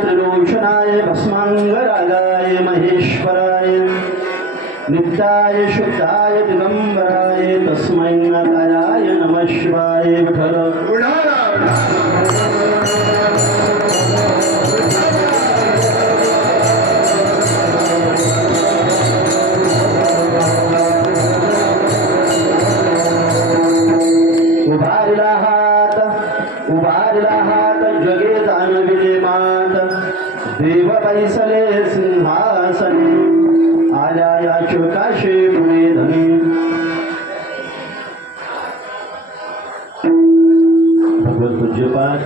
त्रिलोचनाय भस्मांगरागाय महेश्वराय नित्याय शुद्धाय दिगंबराय तस्मै नकाराय नमः शिवाय. विठ्ठल उभारिला हात जगे दानविले मात देव बैसले सिंहासनी आल्या या चुकाशे पुणे धनी. भगवत पूज्यपाद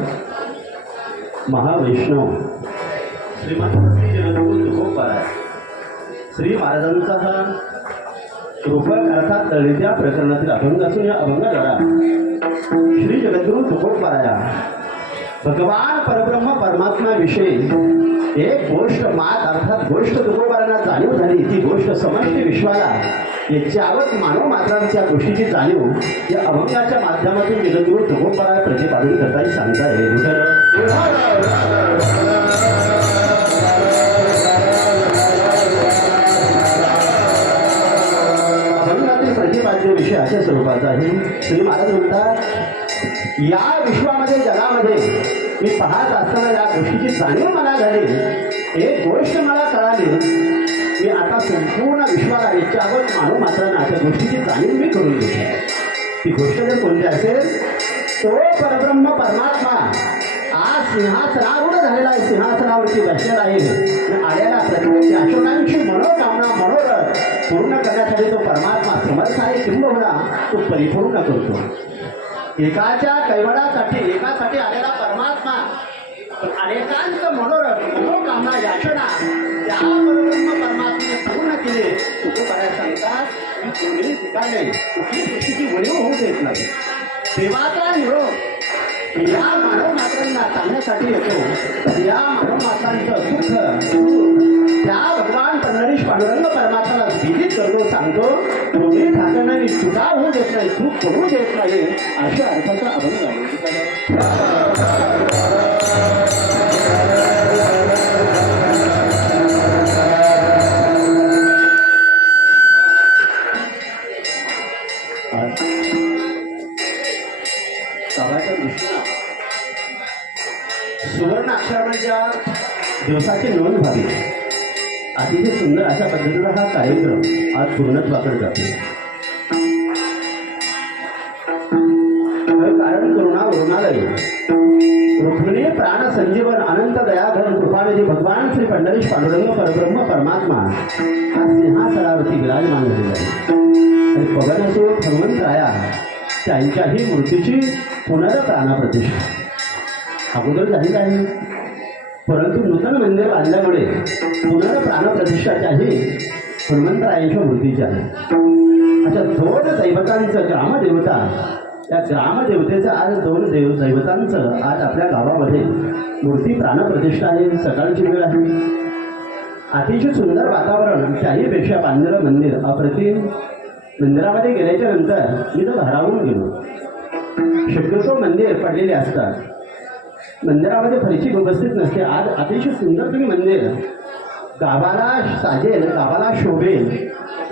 महावैष्णव श्रीमंत श्री जगद्गुरु तुकोबाराय श्री महाराजांचा हा रूपक अर्थात तळणीच्या प्रकरणातील अभंग असून या अभंगाद्वारा श्री जगद्गुरु तुकोबाराया भगवान परब्रह्म परमात्मा विषयी एक गोष्ट मात अर्थात गोष्ट तुकोबारांना जाणीव झाली. ती गोष्ट समष्टी विश्वाला याच्यावर मानव मात्रांच्या गोष्टीची जाणीव या अभंगाच्या माध्यमातून जगद्गुरु तुकोबारा प्रतिपादन करता सांगताय. अभंगातील प्रतिपाद्य विषय अशा स्वरूपाचा आहे. श्री महाराज म्हणतात, या विश्वामध्ये जगामध्ये मी पाहत असताना या गोष्टीची जाणीव मला झाली. एक गोष्ट मला कळाली, मी आता संपूर्ण विश्वाला याच्यावर मानव मात्रांना त्या गोष्टीची जाणीव मी करून घेतली. ती गोष्ट जर कोणती असेल, तो परब्रह्म परमात्मा आज सिंहासनारूढ झालेला आहे, सिंहासनावरती बसलेला आहे. आल्याला प्रत्येक अशोकांची मनोकामना मनोरथ पूर्ण करण्यासाठी तो परमात्मा समर्थ आहे. किंबहुना तो परिपूर्ण करतो. एकाच्या कैवडासाठी एकासाठी आलेला परमात्मा अनेकांचं मनोरथ मनोकामना याचना त्या परब्रह्म परमात्म्याने पूर्ण केले. तुको करायला सांगतात, मी कोणीही ठिकाणी कुठली गोष्टीची वळीव होऊ देत नाही. देवाचा निरोप या मानव मात्रांना सांगण्यासाठी येतो. या मानव मात्रांचं दुःख त्या भगवान पंढरीश पांडुरंग परमात्म्याला विदित करतो, सांगतो. कोणी ठाकरना मी चुका होऊ देत नाही, चूक करू देत नाही, अशा अर्थाचा अभंग आहे. सभाच्या दृष्टीनं सुवर्ण अक्षरांच्या दिवसाची नोंद व्हावी, अतिशय सुंदर अशा पद्धतीचा हा कार्यक्रम आज पूर्णत्वाकडे जातो. कारण करुणा वरुणालय रुक्मिणी प्राण संजीवन अनंत दयाघन कृपानिधी भगवान श्री पंढरीश पांडुरंग परब्रह्म परमात्मा हा सिंहासनावरती विराजमान झालेला आहे. आणि पगडसो हनुमंतराया त्यांच्याही मूर्तीची पुनर्प्राणप्रतिष्ठा अगोदर झालेली आहे. परंतु नूतन मंदिर बांधल्यामुळे पुनर्प्राणप्रतिष्ठाच्याही हनुमंतरायांच्या मूर्तीची आहे. अशा दोन दैवतांचं ग्रामदेवता, त्या ग्रामदेवतेचं आज दोन दैवतांचं आज आपल्या गावामध्ये मूर्ती प्राणप्रतिष्ठा आहे. सकाळची वेळ आहे. अतिशय सुंदर वातावरण, त्याहीपेक्षा बांधलेलं मंदिर अप्रतिम. मंदिरामध्ये गेल्याच्या नंतर मी तर भारावून गेलो. शक्यतो मंदिर पडलेले असतात, मंदिरामध्ये फरशी उपस्थित नसते. आज अतिशय सुंदर तुम्ही मंदिर गावाला साजेल, गावाला शोभेल,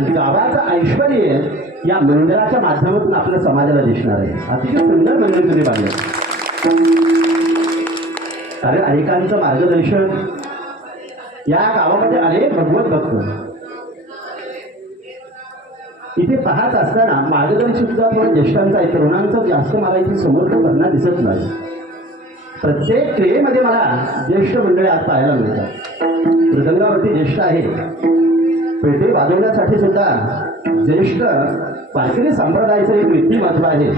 गावाचं ऐश्वर या मंदिराच्या माध्यमातून आपल्या समाजाला दिसणार आहे. अतिशय सुंदर मंदिर तुम्ही बांधलं. कारण अनेकांचं मार्गदर्शन या गावामध्ये अनेक भगवत भक्त इथे पाहत असताना मार्गदर्शक सुद्धा थोडं ज्येष्ठांचा आहे. तरुणांचं जास्त मला इथे समोर करना दिसत नाही. प्रत्येक क्रियेमध्ये मला ज्येष्ठ मंडळी आज पाहायला मिळतात. मृदंगावरती ज्येष्ठ आहे, पेटे वाजवण्यासाठी सुद्धा ज्येष्ठ वारकरी संप्रदायाचं एक व्यक्तिमत्व आहे.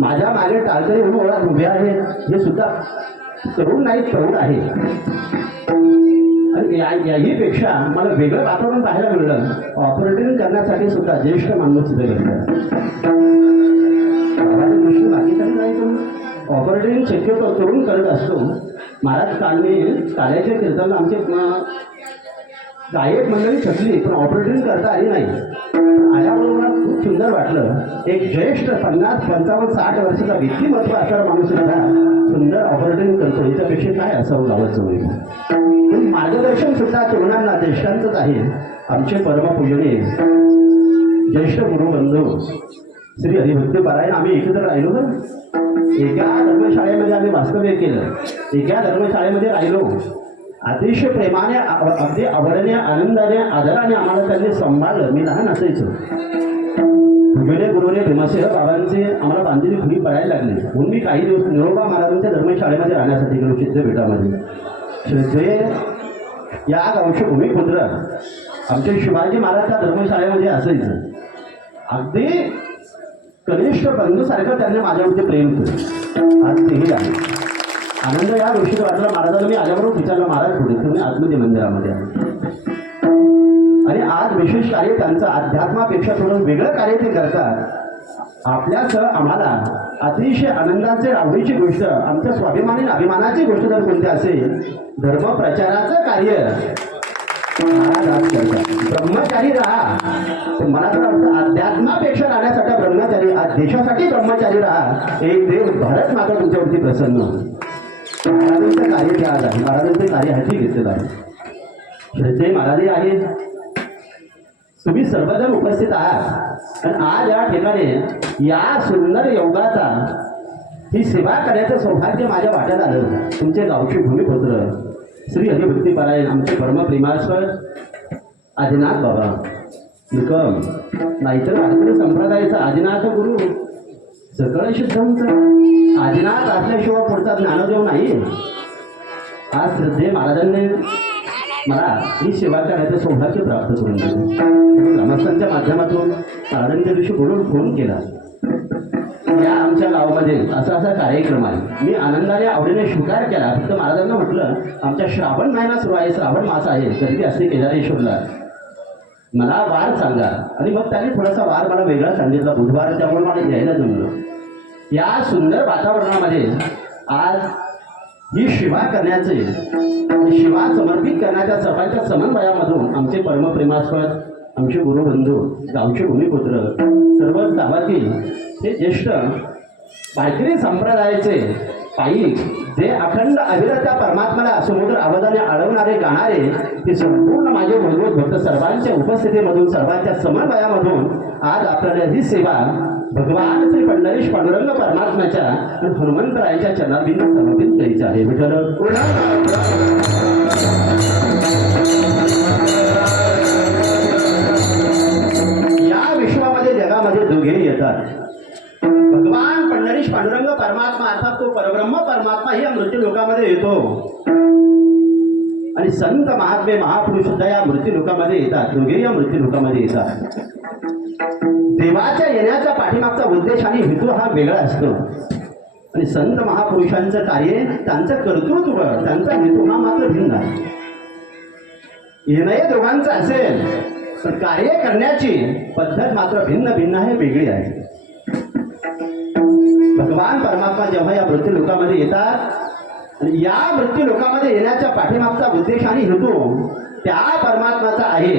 माझ्या मागे टाळकरी म्हणून ओळख उभे आहेत, हे सुद्धा तरुण नाही, तरुण आहे. आणि याहीपेक्षा मला वेगळं वातावरण पाहायला मिळलं. ऑपरेटिंग करण्यासाठी सुद्धा ज्येष्ठ माणूस सुद्धा घेतला. गावाच्या दृष्टी बाकी काही नाही, पण ऑपरेटिंग शक्यतो तरुण करत असतो. महाराज काल्याच्या कीर्तनाला आमचे गायक मंडळी थकली, पण ऑपरेटिंग करता आली नाही. आल्याबरोबर खूप सुंदर वाटलं एक ज्येष्ठ 50, 55, 60 वर्षाचा व्यक्तिमत्व असणारा माणूस सुद्धा सुंदर ऑपरेटिंग करतो याच्यापेक्षा काय असावं गावाचं होईल. पण मार्गदर्शन सुद्धा तरुणांना ज्येष्ठांचंच आहे. आमचे परमपूजनीय ज्येष्ठ गुरुबंधू श्री हरिभक्ती पारायण आम्ही एकत्र राहिलो ना. एका धर्मशाळेमध्ये आम्ही वास्तव्य केलं. एका धर्मशाळेमध्ये राहिलो. अतिशय प्रेमाने अगदी आवडीने आनंदाने आदराने आम्हाला त्यांनी सांभाळलं. मी लहान असायचो. भुजले गुरुने भीमासिंह बाबांचे आम्हाला बांधलेली खुली पडायला लागली म्हणून मी काही दिवस निरोबा महाराजांच्या धर्मशाळेमध्ये राहण्यासाठी गेलो. सिद्धपीठामध्ये श्रद्धे या गावचे भूमिपुत्र आमचे शिवाजी महाराज त्या धर्मशाळेमध्ये असायचं. अगदी कनिष्ठ बंधूसारखं त्यांनी माझ्यावरती प्रेम केलं. आज तेही आहे. आनंद या गोष्टीत वाटला. महाराजांना मी आल्याबरोबर विचारलं महाराज कुठे तुम्ही आतमध्ये मंदिरामध्ये आहे. आणि आज विशेष कार्य त्यांचं अध्यात्मापेक्षा थोडं वेगळं कार्य ते करतात. आपल्यासह आम्हाला अतिशय आनंदाचे आवडीची गोष्ट आमच्या स्वाभिमानी अभिमानाची गोष्ट जर कोणती असेल धर्मप्रचाराचं कार्य महाराज आज करतात. ब्रह्मचारी राहा. मला तर वाटतं अध्यात्मापेक्षा राहण्यासाठी ब्रह्मचारी आज देशासाठी ब्रह्मचारी राहा. एक देव भारत माता तुमच्यावरती प्रसन्न होतो. महाराजांचं कार्य ते आज आहे. महाराजांचे कार्य हाती घेतलेलं आहे. श्रद्धे महाराज आहे. तुम्ही सर्वजण उपस्थित आहात आणि आज या ठिकाणी या सुंदर योगाचा ही सेवा करण्याचं सौभाग्य माझ्या वाट्यात आलं. तुमचे गावचे भूमिपुत्र श्री हरिभक्ती पारायण आमचे परमप्रेमास्पद आदिनाथ बाबा निकम नाहीतर वारकरी संप्रदायाचा आदिनाथ गुरु सकळ सिद्धांत आदिनाथ असल्याशिवाय पुढचा ज्ञानदेव नाही. आज श्रद्धे महाराजांनी मला ही सेवा करण्याचं सौभाग्य प्राप्त करून दिलं. ग्रामस्थांच्या माध्यमातून महाराजांच्या दिवशी बोलून फोन केला. या आमच्या गावामध्ये असा कार्यक्रम आहे. मी आनंदाने आवडीने स्वीकार केला. फक्त महाराजांना म्हटलं आमच्या श्रावण महिना सुरू आहे. श्रावण मास आहे. कधी असते केदारेश्वरला मला वार सांगा. आणि मग त्याने थोडासा वार मला वेगळा सांगितला बुधवार. त्यामुळे मला यायला जमलं. या सुंदर वातावरणामध्ये आज ही सेवा करण्याचे सेवा समर्पित करण्याच्या सर्वांच्या समन्वयामधून आमचे परमप्रेमास्पद आमचे गुरुबंधू गावचे भूमिपुत्र सर्व गावातील हे ज्येष्ठ वारकरी संप्रदायाचे पायी जे अखंड अविरत परमात्म्याला समुद्र आवाजाने आळवणारे गाणारे ते संपूर्ण माझे मूलभूत भक्त सर्वांच्या उपस्थितीमधून सर्वांच्या समन्वयामधून आज आपल्याला ही सेवा भगवान श्री पंढरीश पांडुरंग परमात्म्याच्या आणि हनुमंतरायांच्या चरणाबिंद समर्पित द्यायचे आहे. विठ्ठल या विश्वामध्ये जगामध्ये दोघेही येतात. भगवान पंढरीश पांडुरंग परमात्मा अर्थात तो परब्रह्म परमात्मा ही या मृत्यू लोकामध्ये येतो आणि संत महात्मे महापुरुष सुद्धा या मृत्यू लोकामध्ये येतात. दोघेही या मृत्यू लोकामध्ये येतात. देवाच्या येण्याचा पाठीमागचा उद्देश आणि हेतू हा वेगळा असतो आणि संत महापुरुषांचं कार्य त्यांचं कर्तृत्व त्यांचा हेतू हा मात्र भिन्न आहे. येणं दोघांचं असेल पण कार्य करण्याची पद्धत मात्र भिन्न भिन्न आहे, वेगळी आहे. भगवान परमात्मा जेव्हा या मृत्यू लोकामध्ये येतात आणि या मृत्यू लोकामध्ये येण्याच्या पाठीमागचा उद्देश आणि हेतू त्या परमात्माचा आहे.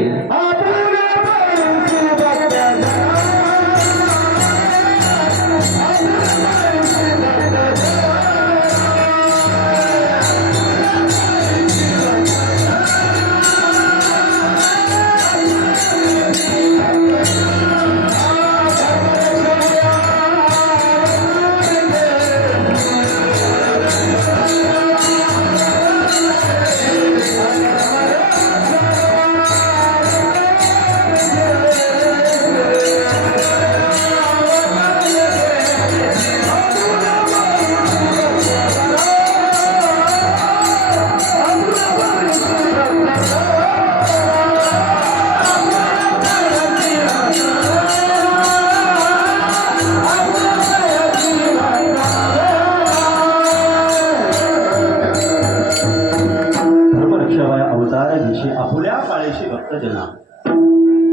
आपुल्या काळेशी भक्तजना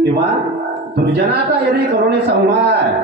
किंवा दुर्जनाचा येणे करुणे संहार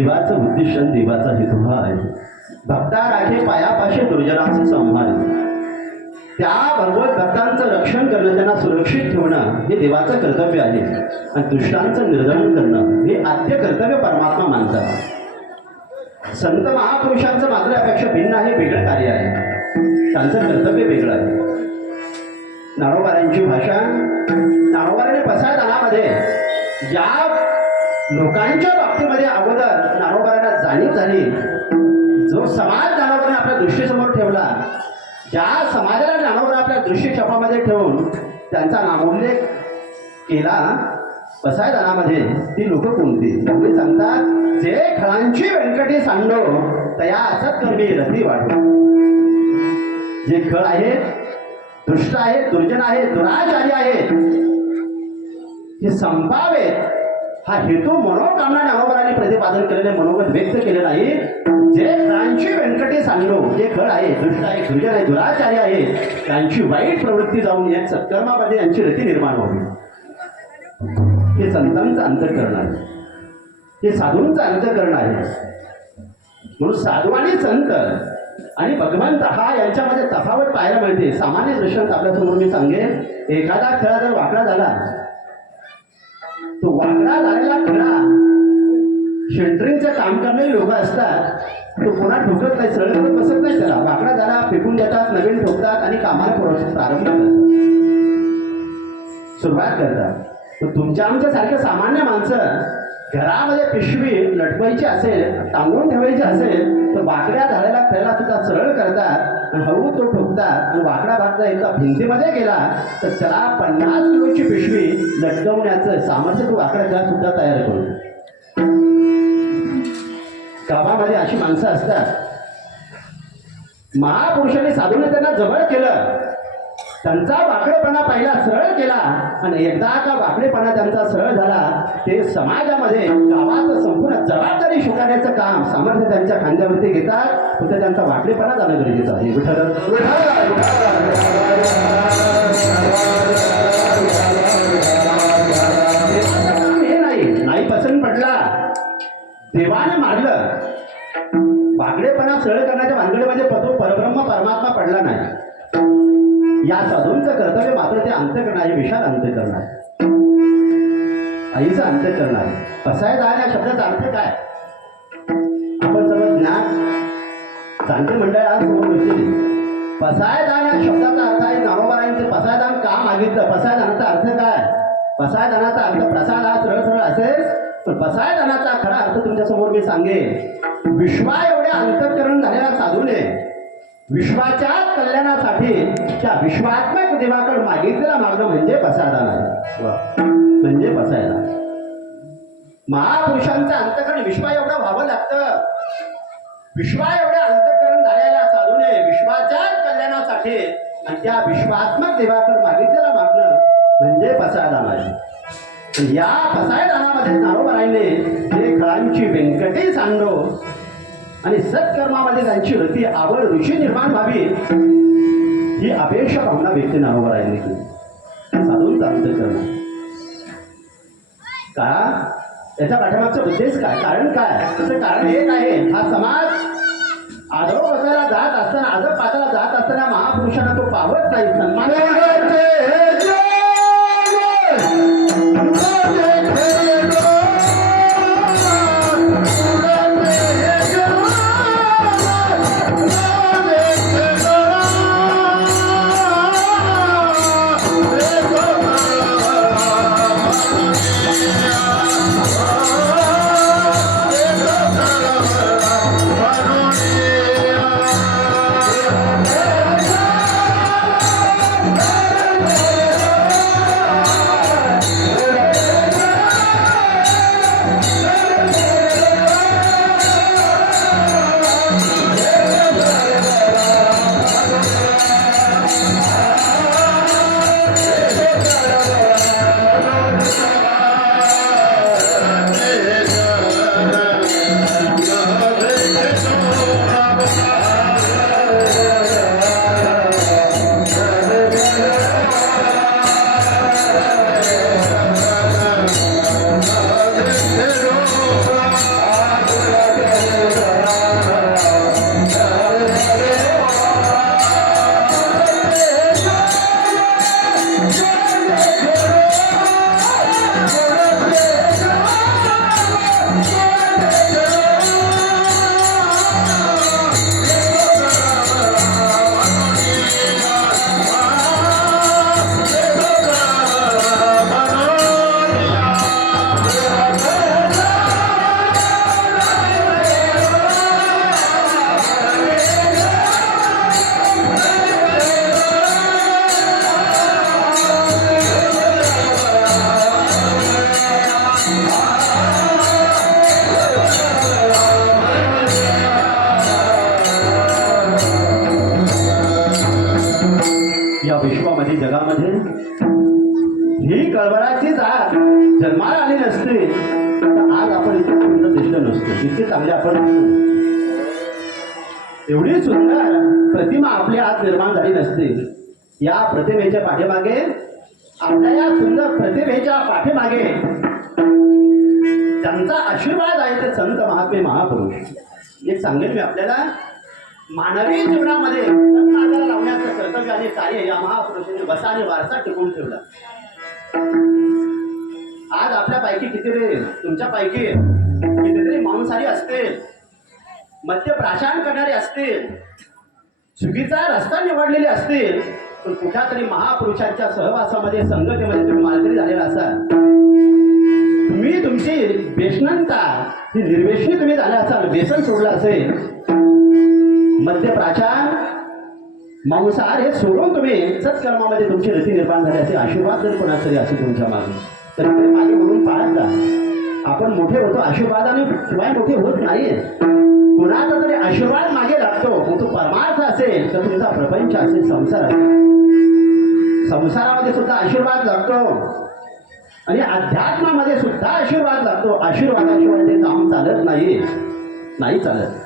देवाचं उद्दिष्ट आणि देवाचा हेतू हा आहे. भक्ता राखे पायापाशी दुर्जनाचे संहार. त्या भगवत भक्तांचं रक्षण करणं, त्यांना सुरक्षित ठेवणं हे देवाचं कर्तव्य आहे. आणि दुष्टांचं निर्दलन करणं हे आद्य कर्तव्य परमात्मा मानतात. संत महापुरुषांचं मात्र यापेक्षा भिन्न आहे, वेगळं कार्य आहे. त्यांचं कर्तव्य वेगळं आहे. नारोबारांची भाषा, नारोबाराने पसायदानामध्ये या लोकांच्या बाबतीमध्ये अगोदर नारोबारांना जाणीव झाली, जो समाज नारोबाने आपल्या दृष्टीसमोर ठेवला, ज्या समाजाला नारोबाने आपल्या दृष्टीक्षेपामध्ये ठेवून त्यांचा नामोल्लेख केला पसायदानामध्ये, ती लोक कोणती? त्यामुळे सांगतात, जे खळांची व्यंकटी सांडो तया असत्कर्मी रती वाढो. जे खळ आहेत, दुष्ट आहेत, दुर्जन आहेत, दुराचारी आहेत, हे संपावेत हा हेतू मनोकामना नारोबारांनी प्रतिपादन केलेले, मनोगत व्यक्त केले नाही. जे खळांची व्यंकटी सांडो, जे खळ आहे, दुष्ट आहे, दुर्जन आहे, दुराचारी आहे, त्यांची वाईट प्रवृत्ती जाऊन या सत्कर्मामध्ये यांची रती निर्माण व्हावी. हे संतांचं अंतःकरण आहे, हे साधूंचं अंतःकरण आहे. म्हणून साधू आणि संत आणि भगवंत हा यांच्यामध्ये तफावत पाहायला मिळते. सामान्य दृष्टांत आपल्यासमोर मी सांगेन. एखादा खेळा जर वाकडा झाला, तो वाकडा झालेला खेळा शेंटरिंगचं काम करणारे लोक असतात, तो कोणा ठोकत नाही, सरळ करत बसत नाही. त्याला वाकडा झाला फेकून देतात, नवीन ठोकतात आणि कामाला प्रारंभ करतात, सुरुवात करतात. तुमच्या आमच्या सारखे सामान्य माणसं घरामध्ये पिशवी लटवायची असेल, टांगून ठेवायची असेल, तर वाकड्या झालेला खेळा सुद्धा सरळ करतात आणि हळू तो ठोकतात. आणि वाकडा भागचा एकदा भिंतीमध्ये गेला तर त्याला 50 किलोची पिशवी लटकवण्याचं सामर्थ्य तो वाकडा खेळा सुद्धा तयार करतो. गावामध्ये अशी माणसं असतात. महापुरुषांनी साधूने त्यांना जवळ केलं, त्यांचा वाकडेपणा पहिला सरळ केला आणि एकदा का वाकडेपणा त्यांचा सरळ झाला, ते समाजामध्ये गावाचं संपूर्ण जबाबदारी स्वीकारण्याचं काम सामर्थ्य त्यांच्या खांद्यावरती घेतात. फक्त त्यांचा वाकडेपणा जाणं गरजेचं आहे. हे नाही पसंत पडला, देवाने मारलं. वाकडेपणा सरळ करण्याच्या भानगडीमध्ये तो परब्रह्म परमात्मा पडला नाही. या साधूंचं कर्तव्य मात्र ते अंतःकरण आहे, विशाल अंतःकरण आहे, आईचं अंतःकरण आहे. पसायदान या शब्दाचा अर्थ काय? आपण सर्व ज्ञान जाणते मंडळ आज समोर बसलेली. पसायदान या शब्दाचा अर्थ आहे, नारोबारांचे पसायदान का मागितलं? पसायदानाचा अर्थ काय? पसायदानाचा अर्थ प्रसाद हा सरळ सरळ असेल, पण पसायदानाचा खरा अर्थ तुमच्या समोर मी सांगेन. विश्वा एवढ्या अंतःकरण झालेल्या साधूने विश्वाच्या कल्याणासाठी त्या विश्वात्मक देवाकडे मागितलेला मागणं म्हणजे पसायदान आहे. म्हणजे पसायदान. महापुरुषांचं अंतःकरण विश्वा एवढं व्हावं लागतं. विश्वा एवढ्या अंतःकरण झालेल्या साधूने विश्वाच्या कल्याणासाठी आणि त्या विश्वात्मक देवाकडे मागितलेला मागणं म्हणजे पसायदान आहे. या पसायदानामध्ये नारोबारांनी जे खळांची व्यंकटी सांडो आणि सत्कर्मामध्ये त्यांची रती आवड रुची निर्माण व्हावी, ही अपेक्षा भावना व्यक्ती नारोबारांनी केली. साधूंचं अंतःकरण का? याच्या पाठीमागचा उद्देश काय? कारण काय? त्याचं कारण एक आहे, हा समाज आदोपाताला जात असताना, आदर पाताला जात असताना महापुरुषांना तो पावत नाही, सन्मान या विश्वामध्ये जगामध्ये ही कळवळाची जात जन्माला आली नसते तर आज आपण इतके सुंदर दिसलो नसतो, इतके चांगले आपण नसतो. एवढी सुंदर प्रतिमा आपल्या आत निर्माण झाली नसते. या प्रतिमेच्या पाठीमागे, आपल्या या सुंदर प्रतिमेच्या पाठीमागे त्यांचा आशीर्वाद आहे ते संत महात्मे महापुरुष. एक सांगेन मी आपल्याला, मानवी जीवनामध्ये मार्गाला लावण्याचं कर्तव्य आणि कार्य या महापुरुषांनी वसा आणि वारसा टिकवून ठेवला. आज आपल्यापैकी कितीतरी, तुमच्यापैकी कितीतरी मांसाहारी असतील, मद्यप्राशन करणारे असतील, चुकीचा रस्ता निवडलेले असतील, पण कुठल्या तरी महापुरुषांच्या सहवासामध्ये, संगतीमध्ये तुम्ही मालकरी झालेला असाल. तुम्ही तुमची व्यसनता ही निर्व्यसनी तुम्ही झाला असाल, व्यसन सोडलं असेल. मद्यप्राशन, मांसाहार हे सोडून तुम्ही सत्कर्मामध्ये तुमची रती निर्माण झाली असे आशीर्वाद जर कोणाच तरी असे तुमच्या मागे, तर मागे म्हणून पाहत जा. आपण मोठे होतो आशीर्वादाने, शिवाय मोठे होत नाही. कुणाचा तरी आशीर्वाद मागे लागतो, तो परमार्थ असेल तर तुमचा प्रपंच असेल, संसार असेल, संसारामध्ये सुद्धा आशीर्वाद लागतो आणि अध्यात्मामध्ये सुद्धा आशीर्वाद लागतो. आशीर्वादाशिवाय ते काम चालत नाही चालत.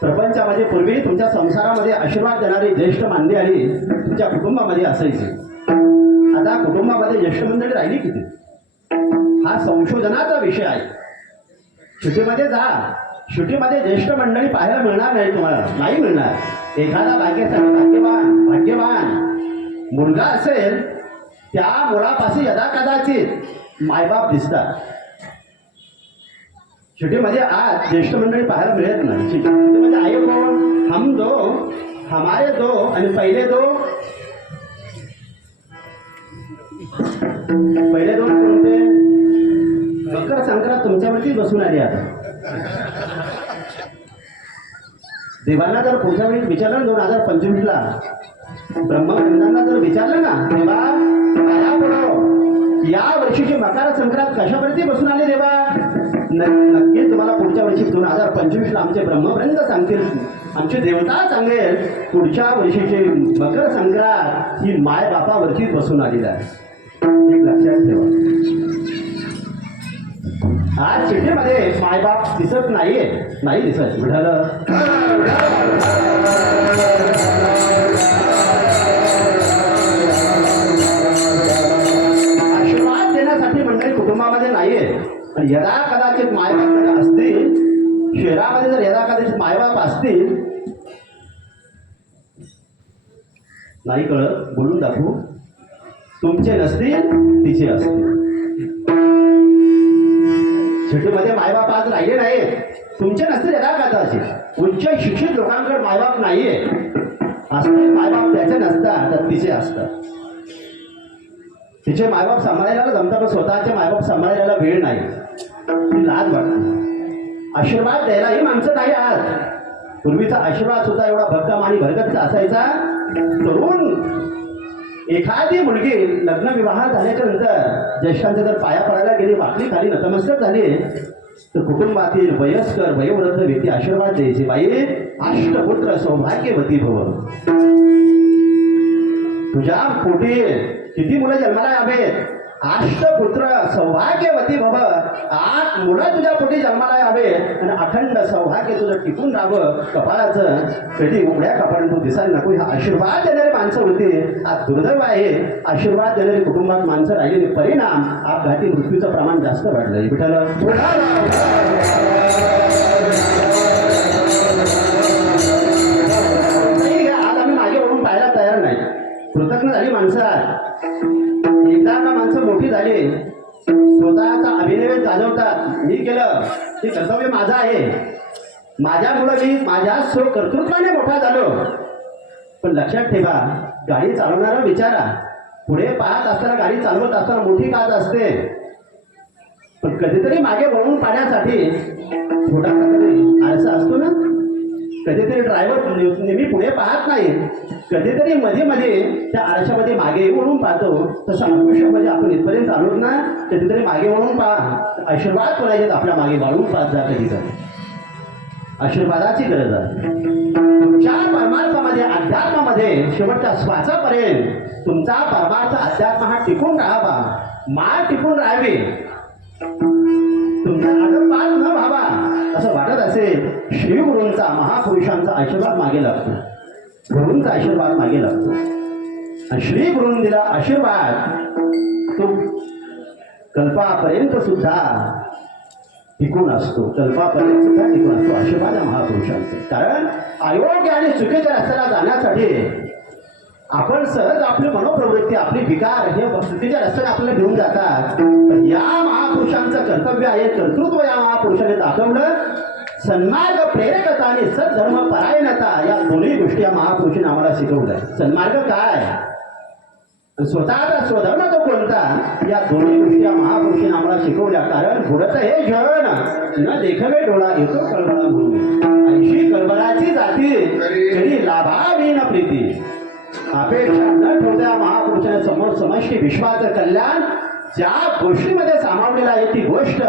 प्रपंचामध्ये पूर्वी तुमच्या संसारामध्ये आशीर्वाद देणारी ज्येष्ठ मंडळी तुमच्या कुटुंबामध्ये असायची. आता कुटुंबामध्ये ज्येष्ठ मंडळी राहिली किती, हा संशोधनाचा विषय आहे. शिटीमध्ये जा, शिटीमध्ये ज्येष्ठ मंडळी पाहायला मिळणार नाही, तुम्हाला नाही मिळणार. एखादा भाग्यवान मुलगा असेल, त्या मुलापाशी यदा कदाचित मायबाप दिसतात. शिटीमध्ये आज ज्येष्ठ मंडळी पाहायला मिळत नाही. शिटीमध्ये आहे कोण, हम दो, हमारे दो आणि पहिले दोन कोणते? मकर संक्रांत तुमच्यावरती बसून आली. आता देवांना जर पुढच्या वेळी विचारलं 2025ला, ब्रह्मवृंदांना जर विचारलं ना, देवा काय पडो या वर्षीची मकर संक्रांत कशावरती बसून आली देवा, नक्कीच तुम्हाला पुढच्या वर्षी 2025ला आमचे ब्रह्मवृंद सांगतील, आमचे देवता सांगेल पुढच्या वर्षीची मकर संक्रांत ही माय बापावरतीच बसून आलेली आहे. एक लक्षात ठेवा. आज चिठ्ठीमध्ये मायबाप दिसत नाही दिसत. विठालं आशीर्वाद देण्यासाठी मंडळी कुटुंबामध्ये नाहीये. आणि यदा कदाचित मायबाप असतील, शहरामध्ये जर यदा कदाचित मायबाप असतील, नाही कळत बोलून दाखवू, तुमचे नसतील तिचे असतील. शेतीमध्ये मायबाप आज राहिले नाही, तुमचे नसतील यदा कदाचित. उच्च शिक्षित लोकांकडे मायबाप नाहीये, असतील मायबाप त्याचे नसतात तर तिचे असतात. तिचे मायबाप सांभाळायला जमतात, पण स्वतःचे मायबाप सांभाळायला वेळ नाही, ती लाज वाटते. आशीर्वाद द्यायलाही माणसं नाही आज. पूर्वीचा आशीर्वाद सुद्धा एवढा भक्कम आणि भरगतचा असायचा. तरुण एखादी मुलगी लग्न विवाह झाल्याच्या नंतर ज्येष्ठांच्या जर पाया पडायला गेली, वाकली खाली नतमस्तक झाली, तर कुटुंबातील वयस्कर वयोवृद्ध व्यक्ती आशीर्वाद द्यायचे, बाई अष्टपुत्र सौभाग्यवती भव. तुझ्या पोटी किती मुलं जन्माला यावेत, अष्टपुत्र सौभाग्यवती भव. 8 मुलं तुझ्या पोटी जन्माला यावेत आणि अखंड सौभाग्य तुझं टिकून राहावं. कपाळाचं कधी उघड्या कपाळाने तू दिसायला नको. हा आशीर्वाद देणारी माणसं होती. आज दुर्दैव आहे, आशीर्वाद देणारी कुटुंबात माणसं राहिलेली, परिणाम अपघाती मृत्यूचं प्रमाण जास्त वाढलंय. विठाला आज आम्ही मागे वळून पाहायला तयार नाही. कृतज्ञ झाली माणसं. एकदा का माणसं मोठी झाली, स्वतःचा अभिनय जाणवतात, मी केलं ते कर्तव्य माझं आहे, माझ्यामुळं मी माझ्या स्वकर्तृत्वाने मोठा झालो. पण लक्षात ठेवा, गाडी चालवणारा विचारा, पुढे पाहत असताना गाडी चालवत असताना मोठी काच असते, पण कधीतरी मागे वळून पाहण्यासाठी थोडासा तरी आरसा असतो ना. कधीतरी ड्रायव्हर नेहमी पुढे पाहत नाही, कधीतरी मध्ये मध्ये त्या आरशामध्ये मागे वळून पाहतो. तसं आयुष्यामध्ये आपण इथपर्यंत आलो ना, कधीतरी मागे वळून पहा. आशीर्वाद कोणाचे आपल्या मागे वाळून पाहत जा. कधीतरी आशीर्वादाची गरज आहे. तुमच्या परमार्थामध्ये अध्यात्मामध्ये शेवटच्या श्वासापर्यंत तुमचा परमार्थ अध्यात्म हा टिकून राहावा, माळ टिकून राहावी, तुमचा आदरपात न व्हावा असं वाटत असेल, श्री गुरूंचा महापुरुषांचा आशीर्वाद मागे लागतो, गुरूंचा आशीर्वाद मागे लागतो. आणि श्री गुरूंनी दिला आशीर्वाद तो कल्पापर्यंत सुद्धा टिकून असतो, कल्पापर्यंत सुद्धा टिकून असतो. आशीर्वाद आहे महापुरुषांचे. कारण अयोग्य आणि चुकीच्या रस्त्याला जाण्यासाठी आपण सहज आपली मनोप्रवृत्ती, आपली विकार हे चुकीच्या रस्त्याने आपल्याला घेऊन जातात. पण या महापुरुषांचं कर्तव्य आहे, कर्तृत्व या महापुरुषाने दाखवलं. सन्मार्ग प्रेरकता आणि सद्धर्म परायणता या दोन्ही गोष्टी या महापुरुषाने आम्हाला शिकवल्या. सन्मार्ग काय, स्वतःचा स्वधर्म तो कोणता, या दोन्ही गोष्टी या महापुरुषाने आम्हाला शिकवल्या. कारण पुढचं हे जन न देखवे डोळा येतो कळवळा म्हणून, ऐशी कळवळाची जाती तरी लाभावी न प्रीती. अपेक्षा न ठेवता महापुरुषाने समोर समष्टी विश्वाचं कल्याण ज्या गोष्टीमध्ये सामावलेला आहे ती गोष्ट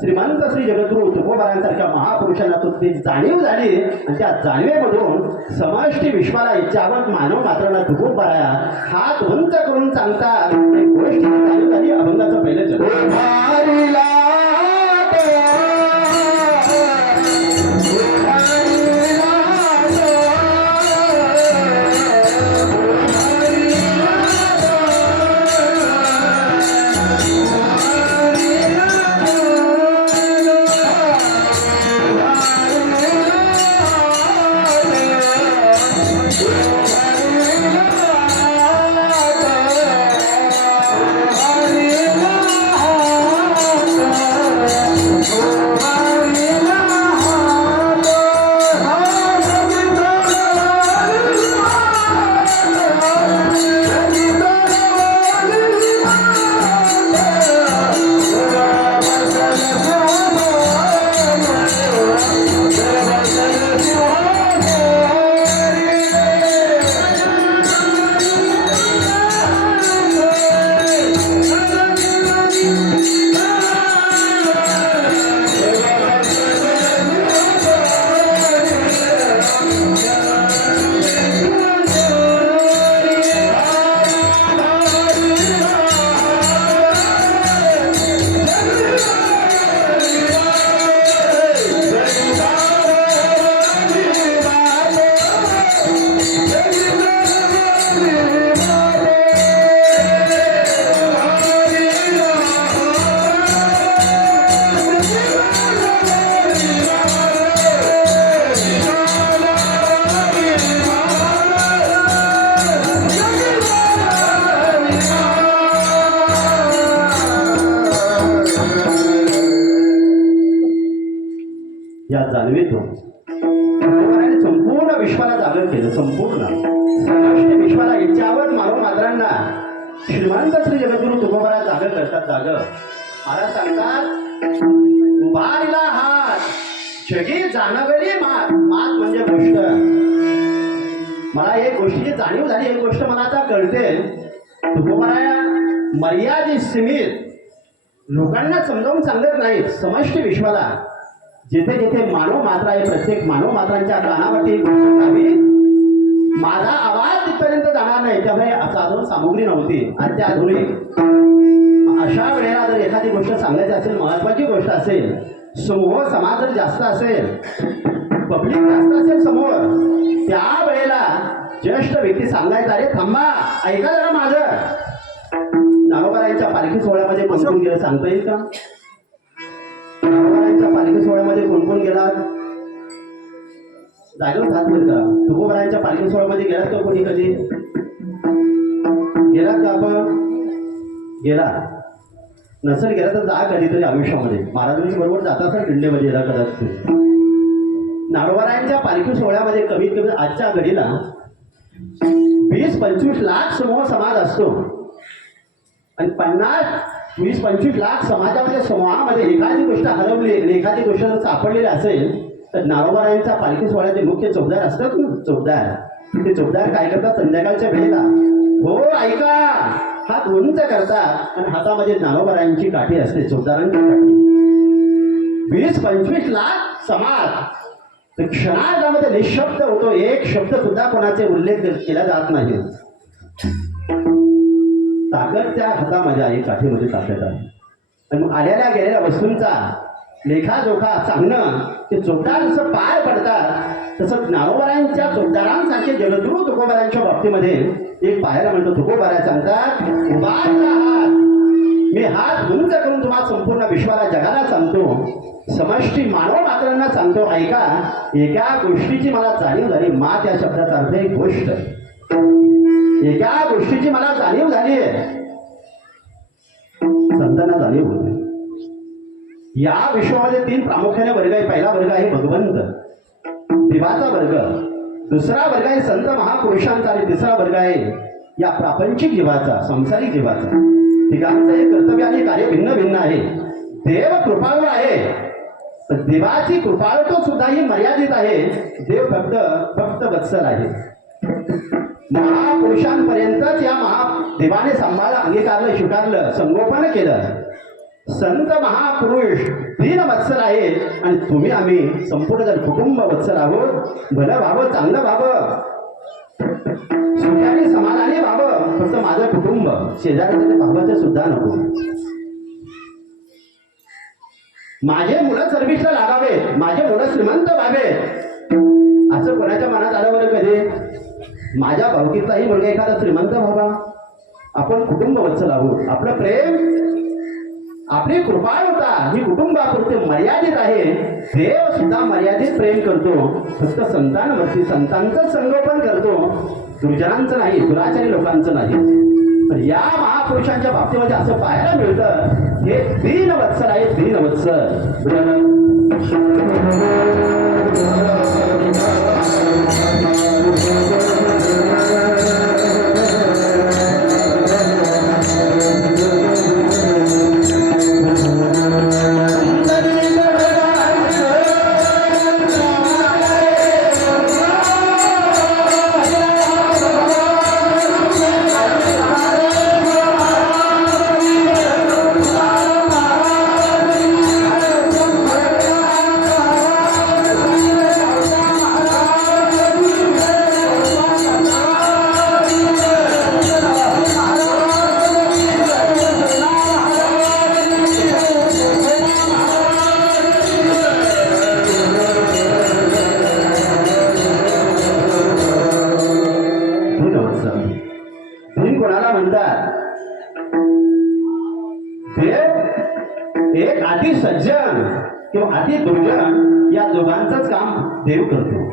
श्रीमंत श्री जगद्गुरु तुकोबारांसारख्या महापुरुषांना तो ती जाणीव झाली. आणि त्या जाणीवेमधून समष्टी विश्वाला इच्छावत मानव मात्रांना तुकोबारा हात उंच करून सांगतात एक गोष्ट जाणीव झाली. अभंगाचं पहिलं चरण या जाणीवेतून संपूर्ण विश्वाला जागर केलं. संपूर्ण समष्टी विश्वाला इच्छावर मानव मात्रांना श्रीमंत श्री जगद्गुरु तुकोबारा जागर करतात. जागर महाराज सांगतात उभारला हात जगी जाणवली मात. मात म्हणजे गोष्ट. मला एक गोष्टीची जाणीव झाली, एक गोष्ट मला आता कळते. तुकोबारा मर्यादित सीमित लोकांना समजावून सांगत नाही. समष्टी विश्वाला जिथे जिथे मानव मात्रा आहे प्रत्येक मानव मात्रांच्या कानावरती माझा आवाज तिथपर्यंत जाणार नाही. त्यामुळे साधन सामुग्री नव्हती अत्याधुनिक. अशा वेळेला जर एखादी गोष्ट सांगायची असेल, महत्वाची गोष्ट असेल, समूह समाज जर जास्त असेल, पब्लिक जास्त असेल समोर, त्या वेळेला ज्येष्ठ व्यक्ती सांगायचं अरे थांबा ऐका जरा माझं. नारोबारांच्या पालखी सोहळ्यामध्ये कोण कोण गेलं सांगता येईल का? नारोबारांच्या पालखी सोहळ्यामध्ये कोण कोण गेलात? जागेवर हात वर करा. तुकोबारांच्या पालखी सोहळ्यामध्ये गेलात का कोणी? कधी गेलात का आपण? गेला नसेल गेला तर जा कधीतरी आयुष्यामध्ये. महाराजांच्या बरोबर जाता असेल दिंडीमध्ये गेला कदाचित. नारोबारांच्या पालखी सोहळ्यामध्ये कमीत कमी आजच्या घडीला 20-25 लाख समूह समाज असतो. आणि 20-25 लाख समाजामध्ये समूहामध्ये एखादी गोष्ट हरवली, एखादी गोष्ट जर सापडलेली असेल तर नारोबारांच्या पालखी सोहळ्याचे मुख्य चौकदार असतात ना, चौकदार. ते चौकदार काय करतात संध्याकाळच्या वेळेला हो ऐका हात उंच करतात आणि हातामध्ये नारोबारांची काठी असते, चौकदारांची काठी. 20-25 लाख समाज तर क्षणार्धामध्ये निशब्द होतो, एक शब्द सुद्धा कोणाचे उल्लेख केला जात नाही. ताकद त्या हातामध्ये आहे, काठीमध्ये ताकद आहे. आणि मग आलेल्या गेलेल्या वस्तूंचा लेखाजोखा सांगणं, ते चोपदार जसं पाय पडतात तसं ज्ञानोबरांच्या चोपदारांसारखे जगद्गुरु तुकोबारांच्या बाबतीमध्ये एक पाहायला म्हणतो. तुकोबारा सांगतात, उभाच राहा, मी हात उंच करून तुम्हाला संपूर्ण विश्वाला जगाला सांगतो, समष्टी मानव मात्रांना सांगतो, ऐका. एका गोष्टीची मला जाणीव झाली. मा त्या शब्दाचा अर्थ एक गोष्ट. एका गोष्टीची मला जाणीव झाली आहे, संतांना जाणीव होते. या विश्वामध्ये 3 प्रामुख्याने वर्ग आहे. पहिला वर्ग आहे भगवंत, देवाचा वर्ग. दुसरा वर्ग आहे संत महापुरुषांचा. आणि तिसरा वर्ग आहे या प्रापंचिक जीवाचा, संसारिक जीवाचा. तिघांचं हे कर्तव्य आणि कार्य भिन्न भिन्न आहे. देव कृपाळू आहे, तर देवाची कृपाळतो सुद्धा ही मर्यादित आहे. देव फक्त वत्सल आहे. महापुरुषांपर्यंतच या महादेवाने सांभाळलं, अंगीकारलं, स्वीकारलं, संगोपन केलं. संत महापुरुष 3 वत्सल आहे. आणि तुम्ही आम्ही संपूर्ण जर कुटुंब वत्सल आहोत. भलं व्हावं, चांगलं व्हावं, सुखाने समाधानी व्हावं. फक्त माझं कुटुंब, शेजारच्या भावाचं सुद्धा नको. माझे मुलं सर्व्हिसला लागावेत, माझे मुलं श्रीमंत व्हावेत, असं कोणाच्या मनात आलं बरं कधी? माझ्या भावकीतलाही मुलगा एखादा श्रीमंत व्हावा. आपण कुटुंब वत्सल आहोत. आपलं प्रेम, आपली कृपाळता ही कुटुंबापुरते मर्यादित आहे. देव सुद्धा मर्यादित प्रेम करतो, फक्त संतांवरती. संतांचं संगोपन करतो, दुर्जनांचं नाही, दुराचारी लोकांचं नाही. पण या महापुरुषांच्या बाबतीमध्ये असं पाहायला मिळतं, हे 3 वत्सल आहे. 3 वत्सल. कोणाला म्हणतात? एक अति सज्जन किंवा अति दुर्जन या दोघांचंच काम देव करतो.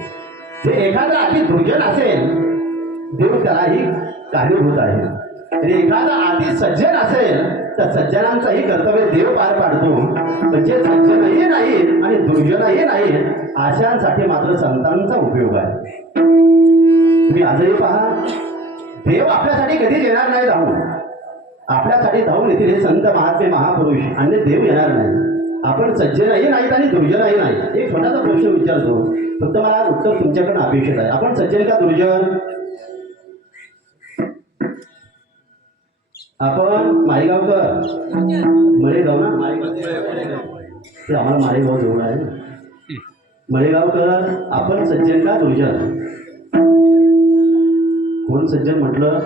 जे एखादा अति दुर्जन असेल, देव त्यालाही कारणीभूत आहे. आणि एखादा अति सज्जन असेल तर सज्जनांचंही कर्तव्य देव पार पाडतो. म्हणजे सज्जनही नाही आणि दुर्जनही नाही, अशांसाठी मात्र संतांचा उपयोग आहे. तुम्ही आजही पहा, देव आपल्यासाठी कधीच येणार नाही धावून. आपल्यासाठी धावून येतील हे संत महात्मे महापुरुष, अन्य देव येणार नाही. आपण सज्जनही नाहीत आणि दुर्जनही नाही. एक छोटासा प्रश्न विचारतो, फक्त मला उत्तर तुमच्याकडून अपेक्षित आहे. आपण सज्जन का दुर्जन? आपण माळेगावकर, मळेगाव ना, ते आम्हाला माळेगाव जवळ आहे. मळेगावकर, आपण सज्जन का दुर्जन? कोण सज्जन म्हटलं?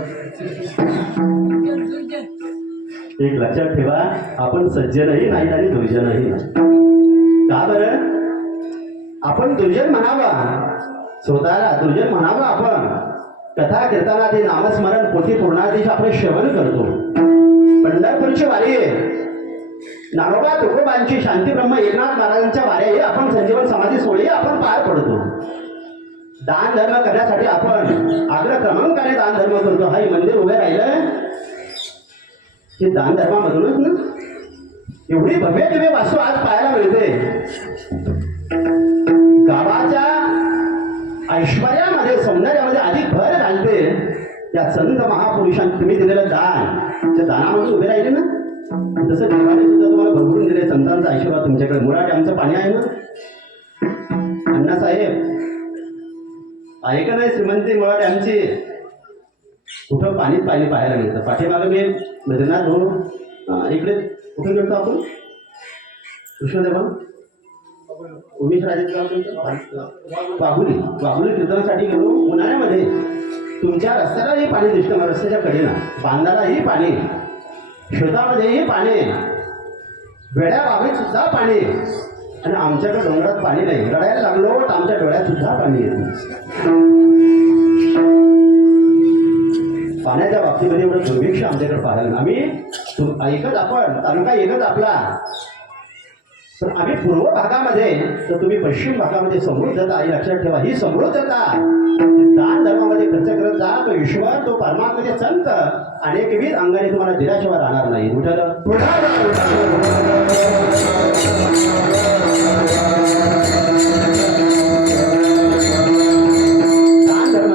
एक लक्षात ठेवा, आपण सज्जनही नाही आणि दुर्जनही नाही. का बरं? आपण दुर्जन म्हणावा, स्वतःला दुर्जन म्हणावा. आपण कथा कीर्तना ते नामस्मरण पोथी पूर्णादेश आपण श्रवण करतो. पंढरपूरची वारी आहे, नारोबा तुकोबांची, शांती ब्रह्म एकनाथ महाराजांच्या वाऱ्याही आपण संजीवन समाधी सोहळी आपण पार पडतो. दान धर्म करण्यासाठी आपण आग्रह क्रमांकाने दान धर्म करतो. हा मंदिर उभे राहिलं की दान धर्मामधूनच ना. एवढी भव्य दिव्य वास्तू आज पाहायला मिळते. गावाच्या ऐश्वर्यामध्ये, सौंदर्यामध्ये अधिक भर घालते या संत महापुरुषांनी तुम्ही दिलेलं दान. त्या दानामधून उभे राहिले ना. तसं देवाने सुद्धा तुम्हाला भरभरून दिले. संतांचा आशीर्वाद तुमच्याकडे. मुळात आमचं पाणी आहे ना अण्णासाहेब, आहे का नाही? श्रीमंती मुळात आमची. कुठं पाणीच पाणी पाहायला मिळतं. पाठीमागं मी बद्रीनाथ हो, इकडे कुठे गेलो आपण? कृष्णदेवा उमेश राजेचं गाव तुमचं बाहुली बाहुली कीर्तनासाठी गेलो उन्हाळ्यामध्ये. तुमच्या रस्त्यालाही पाणी दिसतं, रस्त्याच्या कडेला बांधालाही पाणी, शेतामध्येही पाणी, वेड्या बाबीत सुद्धा पाणी. आणि आमच्याकडे डोंगरात पाणी नाही. रडायला लागलो तर आमच्या डोळ्यात सुद्धा पाणी येते. पाण्याच्या बाबतीमध्ये एवढं दुर्भिक्ष आमच्याकडे पाहायला. आम्ही एकच आपण तालुका एकच आपला, पण आम्ही पूर्व भागामध्ये तर तुम्ही पश्चिम भागामध्ये समृद्धता ही लक्षात ठेवा. ही समृद्धता दान धर्मामध्ये खर्च करत जा. तो ईश्वर तो परमात्म्याचे संत अनेकविध अंगाने तुम्हाला दिल्याशिवाय राहणार नाही. उठालं दान धर्म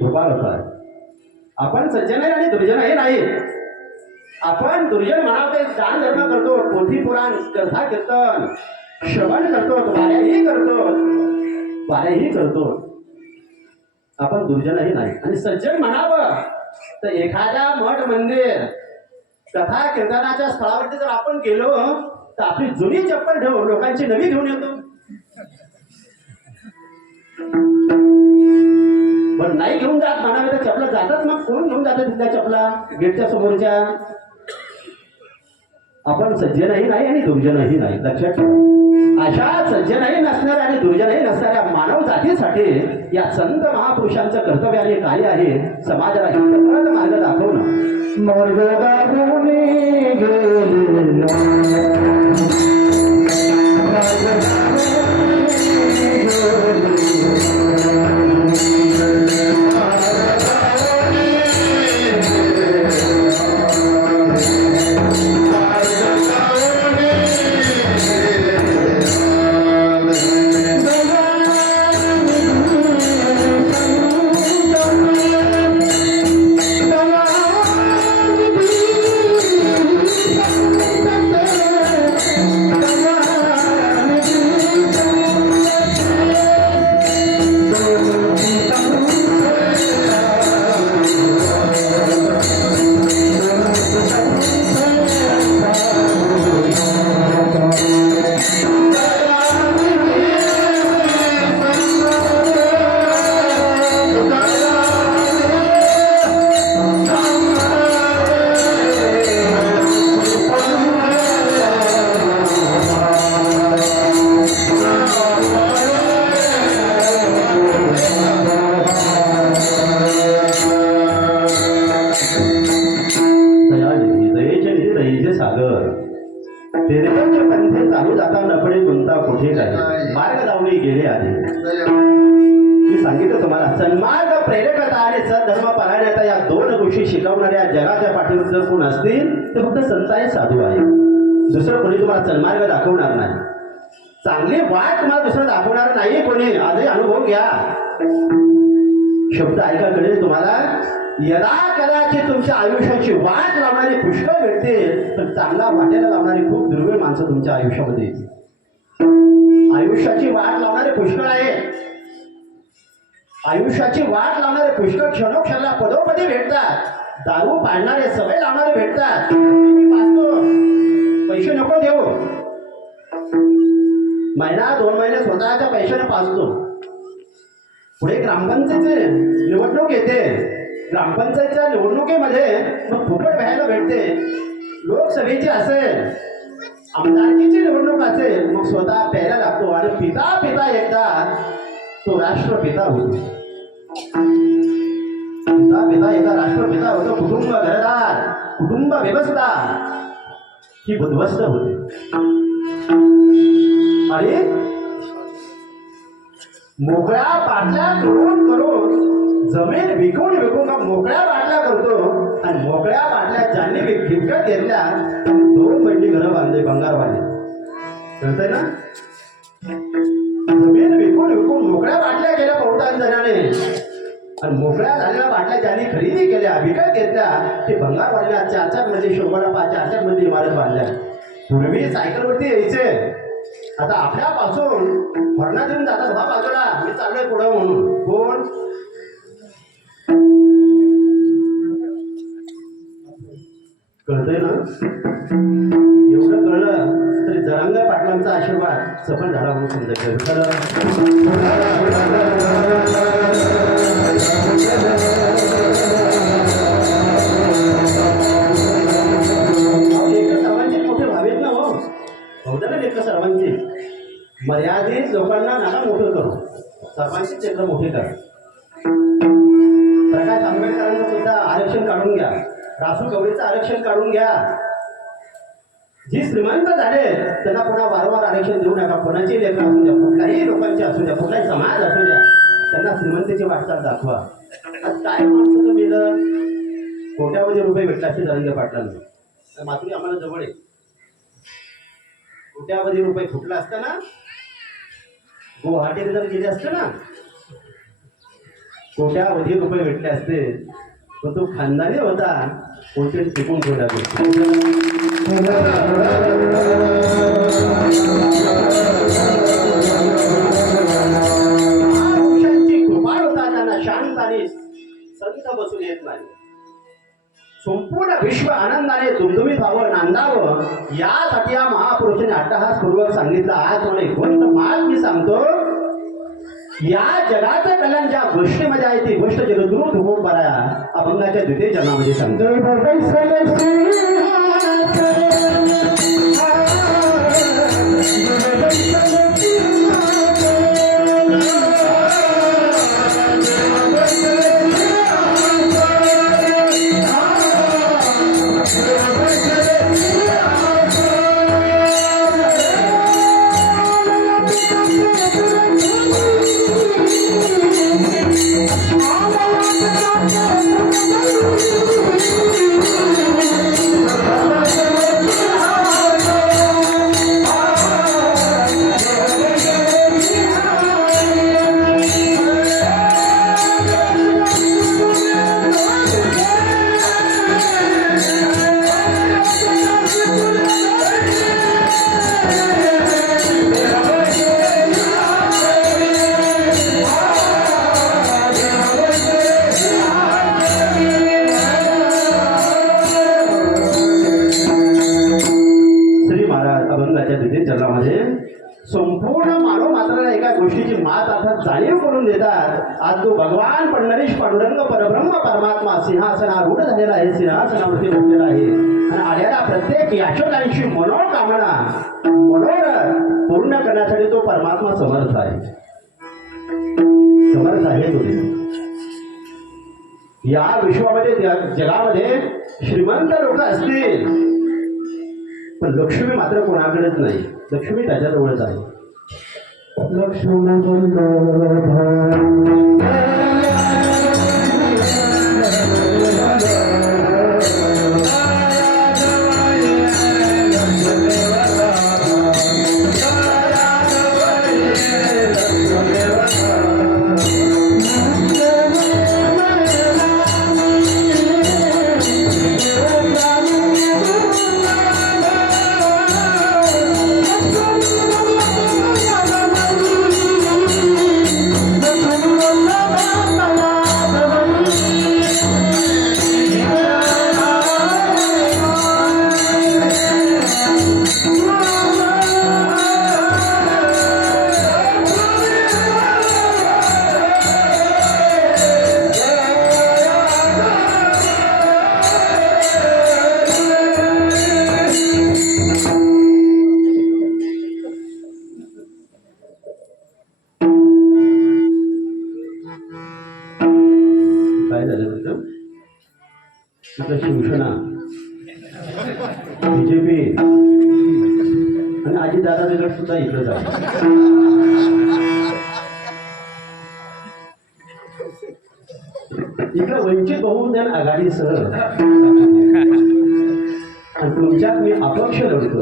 कृपाळ होता. आपण सज्जन आहे आणि दुर्जन हे नाही. आपण दुर्जन म्हणावते दान धर्म करतो, पोथी पुराण कथा कीर्तन श्रवण करतो, वाऱ्याही करतो. आपण दुर्जनही नाही. आणि सज्जन म्हणावं तर एखाद्या मठ मंदिर कथा कीर्तनाच्या स्थळावरती जर आपण गेलो तर आपली जुनी चप्पल ठेवून लोकांची नवी घेऊन येतो. पण नाही घेऊन जात म्हणावे तर चपला जातात. मग कोण घेऊन जातं तिथल्या चपला गेटच्या समोरच्या? आपण सज्जनही नाही आणि दुर्जनही नाही. लक्षात ठेवा. अशा सज्जनही नसणाऱ्या आणि दुर्जनही नसणाऱ्या मानव जातीसाठी या संत महापुरुषांचं कर्तव्य आणि कार्य आहे समाजाला हितप्रद मार्ग दाखवणं. मार्ग दाखवून मार्ग लावणे गेले आधी. मी सांगितलं तुम्हाला सन्मार्ग प्रेरकता आणि सद्धर्म परायणता या दोन गोष्टी शिकवणाऱ्या जगाच्या पाठीवर जर कोण असतील तर फक्त संत आहे, साधू आहे. दुसरं कोणी तुम्हाला सन्मार्ग दाखवणार नाही. चांगली वाट तुम्हाला दुसरं दाखवणार नाही कोणी. आजही अनुभव घ्या. शब्द ऐका कळेल तुम्हाला. यदा कदाचित तुमच्या आयुष्याची वाट लावणारी पुष्कळ भेटते, पण चांगला वाट्याला लावणारी खूप दुर्मिळ माणसं तुमच्या आयुष्यामध्ये येते. आयुष्याची वाट लावणारे पुष्कळ आहे. आयुष्याची वाट लावणारे पुष्कळ क्षणोक्षणाला पदोपदी भेटतात. दारू पाडणारे सवय लावणारे भेटतात. मी पाहतो पैसे नको देऊ, महिना 2 महिने स्वतःच्या पैशाने पाचतो. पुढे ग्रामपंचायतीची निवडणूक येते. ग्रामपंचायतच्या निवडणुकीमध्ये मग फुकट व्हायला भेटते. लोकसभेची असेल, आमदारकीची निवडणूक असेल, मग स्वतः प्यायला लागतो. आणि पिता पिता एकदा तो राष्ट्रपिता होतो. पिता पिता एकदा राष्ट्रपिता होतो. कुटुंब घरदार कुटुंब व्यवस्था ही उद्ध्वस्त होते. आणि मोकळ्या बाटल्या करून जमीन विकून मोकळ्या बाटल्या करतो. आणि मोकळ्या बाटल्या ज्यांनी विकत घेतल्या 2 बंडी घरं बांधले, भंगार बांधले. कळतंय ना? जमीन विकून मोकळ्या बाटल्या गेल्या बहुतांश जणाने. आणि मोकळ्या झालेल्या बाटल्या ज्यांनी खरेदी केल्या, विकत घेतल्या, ते भंगार बांधल्या. 4-4 मध्ये शोभाला 4-4 मध्ये इमारत बांधल्या. पूर्वी सायकलवरती यायचे, आता आपल्यापासून भरणा देऊन जातात. बा बाजूला मी चाललोय पुढं म्हणून. कोण? कळतंय ना? एवढं कळलं तरी जरांगे पाटलांचा आशीर्वाद सफल झाला म्हणून समजायचं. सर्वांचे मोठे व्हावेत ना हो, होतं ना लेकर सर्वांचे. मर्यादित लोकांना नाका मोठं करू, सर्वांचे चित्र मोठे करा. प्रकाश आंबेडकरांचं सुद्धा आरक्षण काढून घ्या, रासू गवळीचं आरक्षण काढून घ्या. जी श्रीमंत झाले त्यांना पुन्हा वारंवार आरक्षण देऊ नका. कोणाची लेकर असू द्या, कुठल्याही लोकांचे असू द्या, कुठलाही समाज असू द्या, त्यांना श्रीमंतीची वाटचाल दाखवा. आज काय माणसं मेलं, कोट्यावधी रुपये भेटला असते जरांगे पाटलांना. मात्र आम्हाला जवळ आहे, कोट्यावधी रुपये फुटला असताना गुवाहाटीला जर गेले असते ना, कोट्यावधी रुपये भेटले असते. पण तो खानदानी होता, कोणते टिकून ठेवला. कृपा होता, त्यांना शांत आणि संत बसून येत नाही. संपूर्ण विश्व आनंदाने दुमदुमीत व्हावं, नांदावं, यासाठी या महापुरुषाने अट्टहासपूर्वक सांगितलं. आज मला एक गोष्ट माग मी सांगतो, या जगाचं कल्याण ज्या गोष्टीमध्ये आहे ती गोष्ट जगद्गुरु तुकोबाराया अभंगाच्या द्वितीय जन्मामध्ये सांगतो. संपूर्ण मानव मात्राला एका गोष्टीची मात अर्थात जाणीव करून देतात. आज तो भगवान पंढरीश पांडुरंग परब्रह्म परमात्मा सिंहासनारूढ झालेला आहे, सिंहासनावरती बसलेला आहे. आणि आलेल्या प्रत्येक याचकांची मनोकामना मनोरथ पूर्ण करण्यासाठी तो परमात्मा समर्थ आहे, समर्थ आहे. तो या विश्वामध्ये जगामध्ये श्रीमंत लोक असतील, पण लक्ष्मी मात्र कोणाकडेच नाही. लक्ष्मी त्याच्याजवळच आहे. लक्ष्मी आपल्या शिवसेना, बीजेपी आणि अजितदादा गट सुद्धा इकडे आहे. इकडे वंचित बहुजन आघाडीसह आणि तुमच्यात मी अपक्ष लढतो.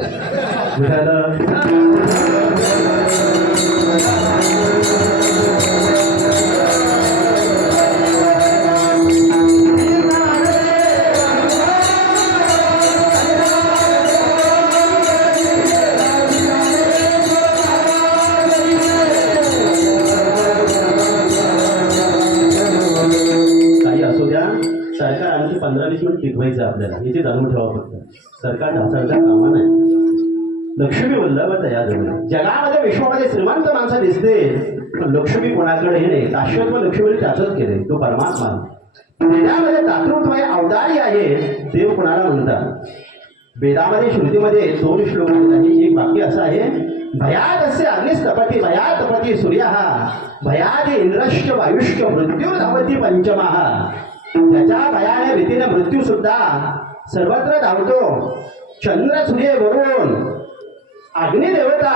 सरकार आणखी 15-20 मिनिट टिकवायचं आपल्याला, याची जाणून ठेवा. फक्त सरकार ढासळता कामा नाही. लक्ष्मी वल्लभ तया जगू. जगामध्ये विश्वामध्ये श्रीमंत माणसं दिसते, पण लक्ष्मी कोणाकडे हे नाही. शाश्वत लक्ष्मीने त्याचंच केले, तो परमात्मा. वेदामध्ये दातृत्व आहे, अवतारी आहे. देव कोणाला म्हणतात? वेदामध्ये श्रुतीमध्ये 2 श्लोक आहेत. एक वाक्य असं आहे, भयादस्य अग्निस्तपती भयातपती सूर्य भयादि इंद्रश्च वायुश्च मृत्यू धावती पंचमः. त्याच्या भयाने भीतीने मृत्यू सुद्धा सर्वत्र धावतो. चंद्र सूर्य वरून अग्निदेवता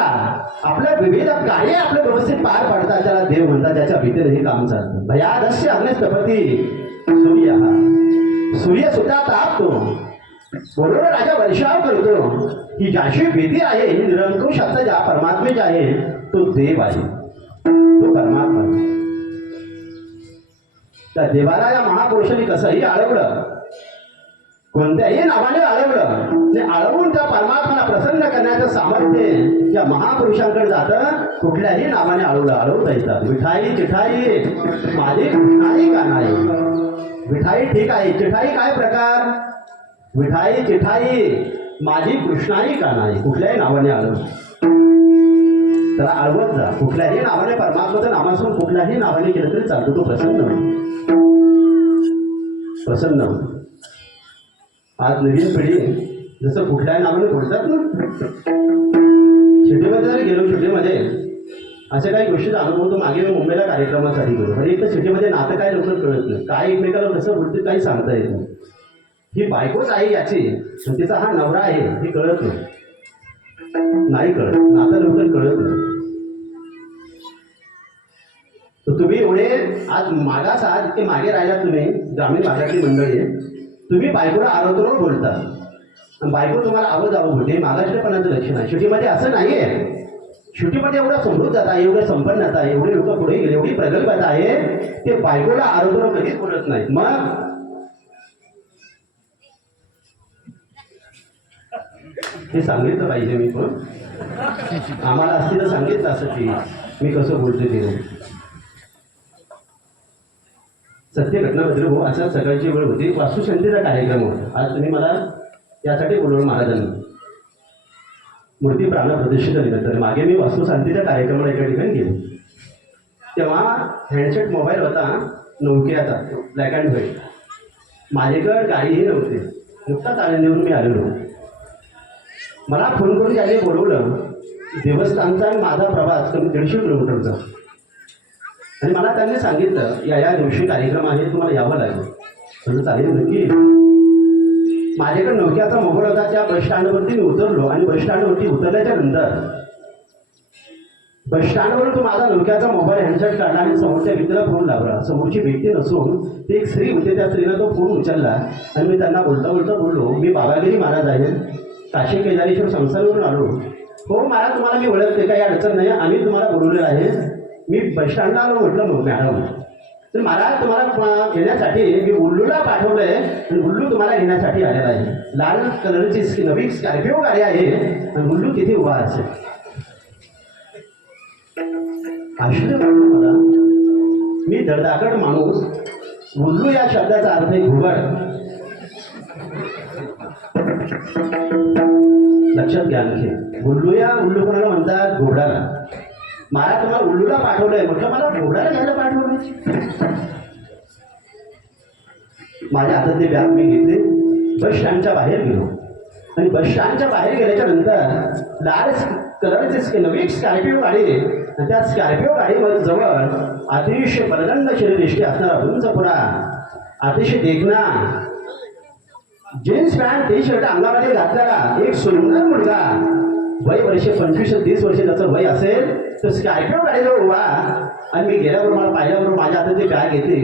आपलं विविध कार्य आपलं व्यवस्थित पार पाडतात, त्याला देव म्हणतात. त्याच्या भीतीने हे काम चालतं. भयादस्य अग्निस्तपती सूर्य सुद्धा तापतो, बरोबर राजा वर्षाव करतो. ही ज्याची भीती आहे, ही निरंकुश असं ज्या परमात्मेची आहे, तो देव आहे, तो परमात्मा. त्या देवाला या महापुरुषांनी कसंही आळवलं, कोणत्याही नावाने आळवलं, आळवून त्या परमात्म्याला प्रसन्न करण्याचं सामर्थ्य या महापुरुषांकडे जातं. कुठल्याही नावाने आळवता येतात. विठाई चिठाई माझी कृष्णाई का नाही. विठाई ठीक आहे, चिठाई काय प्रकार? विठाई चिठाई माझी कृष्णाई का नाही. कुठल्याही नावाने आळव, त्याला आळवत जा. कुठल्याही नावाने परमात्म्याचं नामासून कुठल्याही नावाने केलं तरी चालतो, तो प्रसन्न. आज नवीन पिढी जसं कुठल्याही नावाने बोलतात ना, सिटीमध्ये जरी गेलो, सिटीमध्ये अशा काही गोष्टीचा अनुभव तो मागे मी मुंबईला कार्यक्रमासाठी गेलो. म्हणजे एक तर सिटीमध्ये नातं काय लवकर कळत नाही, काय एकमेकाला कसं बोलते काही सांगता येत नाही. ही बायकोच आहे याची, तिचा हा नवरा आहे हे कळत नाही कळत, नातं लवकर कळत नाही. तर तुम्ही एवढे आज मागास आहात, इतके मागे राहिला तुम्ही, ग्रामीण भागातली मंडळी, तुम्ही बायकोला आरोग्यावर बोलता आणि बायको तुम्हाला आवड जावं बोलते. मागासलेपणाचं लक्षण आहे. शेवटीमध्ये असं नाहीये. शेवटीमध्ये एवढं समृद्धता आहे, एवढं संपन्नता आहे, एवढे लोक पुढे गेले, एवढी प्रगल्भता आहे, ते बायकोला आरोग्यावर कधीच बोलत नाही. मग हे सांगितलं पाहिजे. मी पण आम्हाला असती तर सांगितलं असं की मी कसं बोलते ते. सत्य घटनाबद्दल हो. असं सकाळची वेळ होती, वास्तुशांतीचा कार्यक्रम होता. आज तुम्ही मला यासाठी बोलवलं महाराजांनी, मूर्ती प्राणप्रतिष्ठेनिमित्त. मागे मी वास्तुशांतीच्या कार्यक्रमाला एका ठिकाणी गेलो, तेव्हा हँडसेट मोबाईल होता नोकियाचा, ब्लॅक अँड व्हाईट. माझ्याकडे गाडीही नव्हती, नुकताच आनंदीवरून मी आलेलो. मला फोन करून त्याने बोलवलं. देवस्थानचा आणि माझा प्रवास कमी 150 किलोमीटरचा, आणि मला त्यांनी सांगितलं या दिवशी कार्यक्रम आहे, तुम्हाला यावं लागेल. म्हणजे चालेल नक्की. माझ्याकडे नोकियाचा मोबाईल होता. त्या बसस्टँडवरती मी उतरलो आणि बसस्टँडवरती उतरल्याच्या नंतर बसस्टँडवरून तो माझा नोकियाचा मोबाईल हँडसेट काढला आणि समोरच्या व्यक्तीला फोन लावला. समोरची व्यक्ती नसून ती एक स्त्री होती. त्या स्त्रीला तो फोन उचलला आणि मी त्यांना बोलता बोललो, मी बाबागिरी महाराज आहे, काशी केदारेश्वर संस्थानवरून आलो. हो महाराज, तुम्हाला मी ओळखते, काही अडचण नाही, आम्ही तुम्हाला बोलवलेलं आहे. मी बसस्टँडला आलो. म्हटलं मॅडम, तर महाराज तुम्हाला घेण्यासाठी मी उल्लूला पाठवलंय आणि उल्लू तुम्हाला घेण्यासाठी आलेला आहे. लाल कलरची नवी स्कॉर्पिओ गाडी आहे आणि उल्लू तिथे उभा असेल. आश्चर्य वाटलं मला. मी धडधाकट माणूस, उल्लू या शब्दाचा अर्थ आहे घुबड. लक्षात घ्या. आणखी उल्लू कोणाला म्हणतात? घोडाला. मला तुम्हाला उल्लूला पाठवलंय. म्हटलं मला घोडाला घ्यायला पाठवलंय. माझ्या हातात ते बॅग मी घेतले, बस स्टँडच्या बाहेर गेलो आणि बस स्टँडच्या बाहेर गेल्याच्या नंतर लाल कलरची नवी स्कॉर्पिओ गाडी, आणि त्या स्कॉर्पिओ गाडीमध्ये जवळ अतिशय बलदंड शरीरयष्टी असणारा उंच पुरा, अतिशय देखणा, जीन्स पॅन्ट टी शर्ट अंगामध्ये घातलेला एक सुंदर मुलगा, वय वर्षे 25-30 वर्षे त्याचं वय असेल, तर स्कॉर्पिओ गाडीजवळ उभा. आणि मी गेल्याबरोबर मला पाहिल्याबरोबर माझ्या हातात ती बॅग घेतली,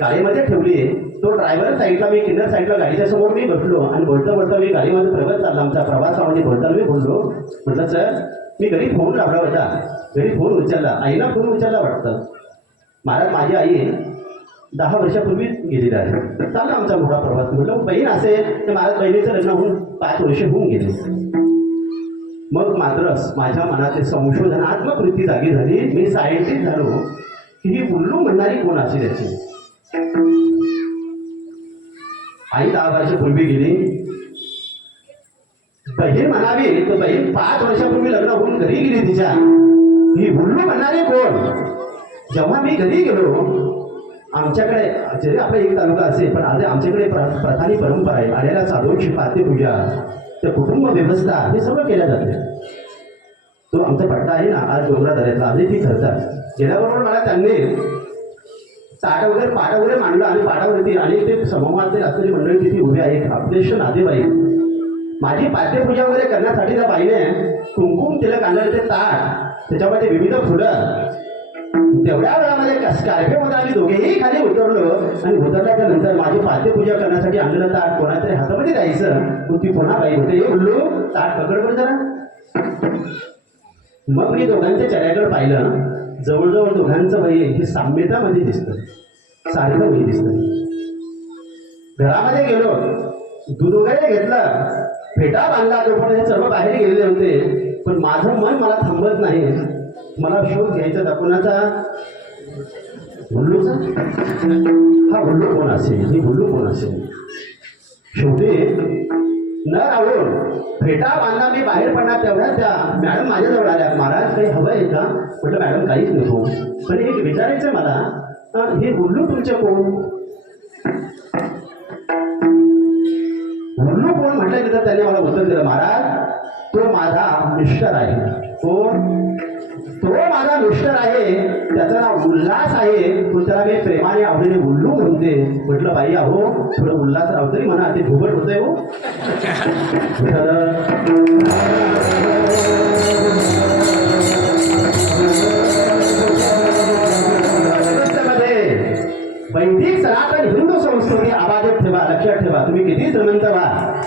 गाडीमध्ये ठेवली. तो ड्रायव्हर साईडला, मी किन्नर साईडला गाडीच्या समोर मी बसलो आणि बोलता मी गाडीमध्ये प्रगत चालला. आमचा प्रवासामध्ये बोलताना मी बोललो, म्हटलं सर, मी घरी फोन लावला होता, घरी फोन उचलला, आईला फोन उचलला वाटतं. महाराज, माझी आई 10 वर्षापूर्वी गेलेली आहे. चालला आमचा मोठा प्रवास. म्हटलं बहीण असेल तर महाराज, बहिणीचं लग्न होऊन 5 वर्ष होऊन गेले. मग मात्र माझ्या मनातले संशोधनात्मक वृत्ती जागी झाली. मी सायंटिस्ट झालो की ही उल्लू म्हणणारी कोण असेल याची. आई 10 वर्षापूर्वी गेली. बहीण म्हणावी तर बहीण 5 वर्षापूर्वी लग्न होऊन घरी गेली तिच्या. ही हुल्लू म्हणणारे कोण? जेव्हा मी घरी गेलो, आमच्याकडे जरी आपला एक तालुका असेल पण आज आमच्याकडे प्रथानी परंपरा आहे. आलेल्या साधूंची पात्यपूजा, तर कुटुंब व्यवस्था हे सगळं केल्या जाते. तो आमचा पट्टा आहे ना आज डोंगरा दऱ्यातला, आम्ही ती ठरतात. गेल्याबरोबर मला त्यांनी पाट वगैरे मांडलं आणि पाटावरती आणि ते समूहातील असलेली मंडळी तिथे उभी आहे. आपलेश नातेवाईक माझी पाद्यपूजा वगैरे करण्यासाठी त्या बाईने कुंकुम तिलक आणलेलं ते ताट, त्याच्यामध्ये विविध फुलं. तेवढ्या वेळामध्ये स्कॉर्पिओमध्ये आम्ही दोघेही खाली उतरलो आणि उतरल्याच्या नंतर माझी पाद्यपूजा करण्यासाठी आणलेलं ताट कोणातरी हातामध्ये द्यायचं. मग ती पुन्हा बाई होते, हे बोललो ताट पकड बरं जरा. मग मी दोघांच्या चेहऱ्याकडे पाहिलं. जवळजवळ दोघांचं वय हे साम्यतामध्ये दिसतं, सारखं वय दिसतं. घरामध्ये गेलो, दूध वगैरे घेतलं, फेटा बांधला, तोपर्यंत हे सर्व बाहेर गेलेले होते. पण माझं मन मला थांबत नाही. मला शोध घ्यायचा होता कोणाचा? हुल्लूचा. हा हुल्लू कोण असेल? ही हुल्लू कोण असेल? शेवटी न राहून फेटा बांधला, मी बाहेर पडणार तेवढ्या त्या मॅडम माझ्याजवळ आल्या. महाराज काही हवं आहे का? म्हटलं मॅडम काहीच नको, पण एक विचारायचं मला, हे हुल्लू तुमचे कोण? हुल्लू कोण म्हटल्यानंतर त्यांनी मला उत्तर दिलं, महाराज तो माझा मिस्टर आहे. कोण? तो माझा मिस्टर आहे, त्याचं नाव उल्हास आहे. तो त्याला मी प्रेमाने आवडीने हुल्लू म्हणते. म्हटलं बाई अहो थोडं उल्हास राव तरी म्हणा, ते भुगट होतंय हो. वैदिक सनातन हिंदू संस्कृती आबादत ठेवा, लक्षात ठेवा. तुम्ही किती श्रीमंत व्हा,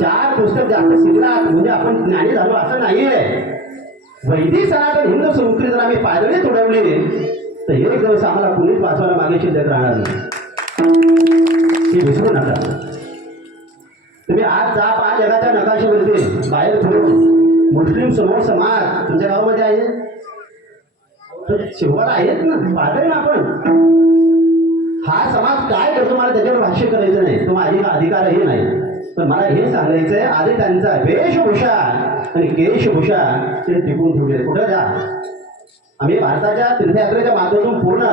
4 पुस्तक जास्त शिकलात म्हणजे आपण ज्ञानी झालो असं नाहीये. वैदिक सनातन हिंदू संस्कृती जर आम्ही पायदळी तुडवली तर एक दिवस आम्हाला कुणीच वाचवायला मागे शिल्लक राहणार नाही. हे विसरू नका. तुम्ही आज जा 5 जगाच्या नकाशावरती बाहेर फिरून मुस्लिम समूह समाज तुमच्या गावामध्ये आहे, तर शेवट आहेत ना, पाहतोय ना आपण. हा समाज काय करतो मला त्याच्यावर भाष्य करायचं नाही, तो माझी अधिकारही नाही. पण मला हे सांगायचंय, आधी त्यांचा वेशभूषा आणि केशभूषा ते टिकून ठेवले. कुठं जा, आम्ही भारताच्या तीर्थयात्रेच्या माध्यमातून पूर्ण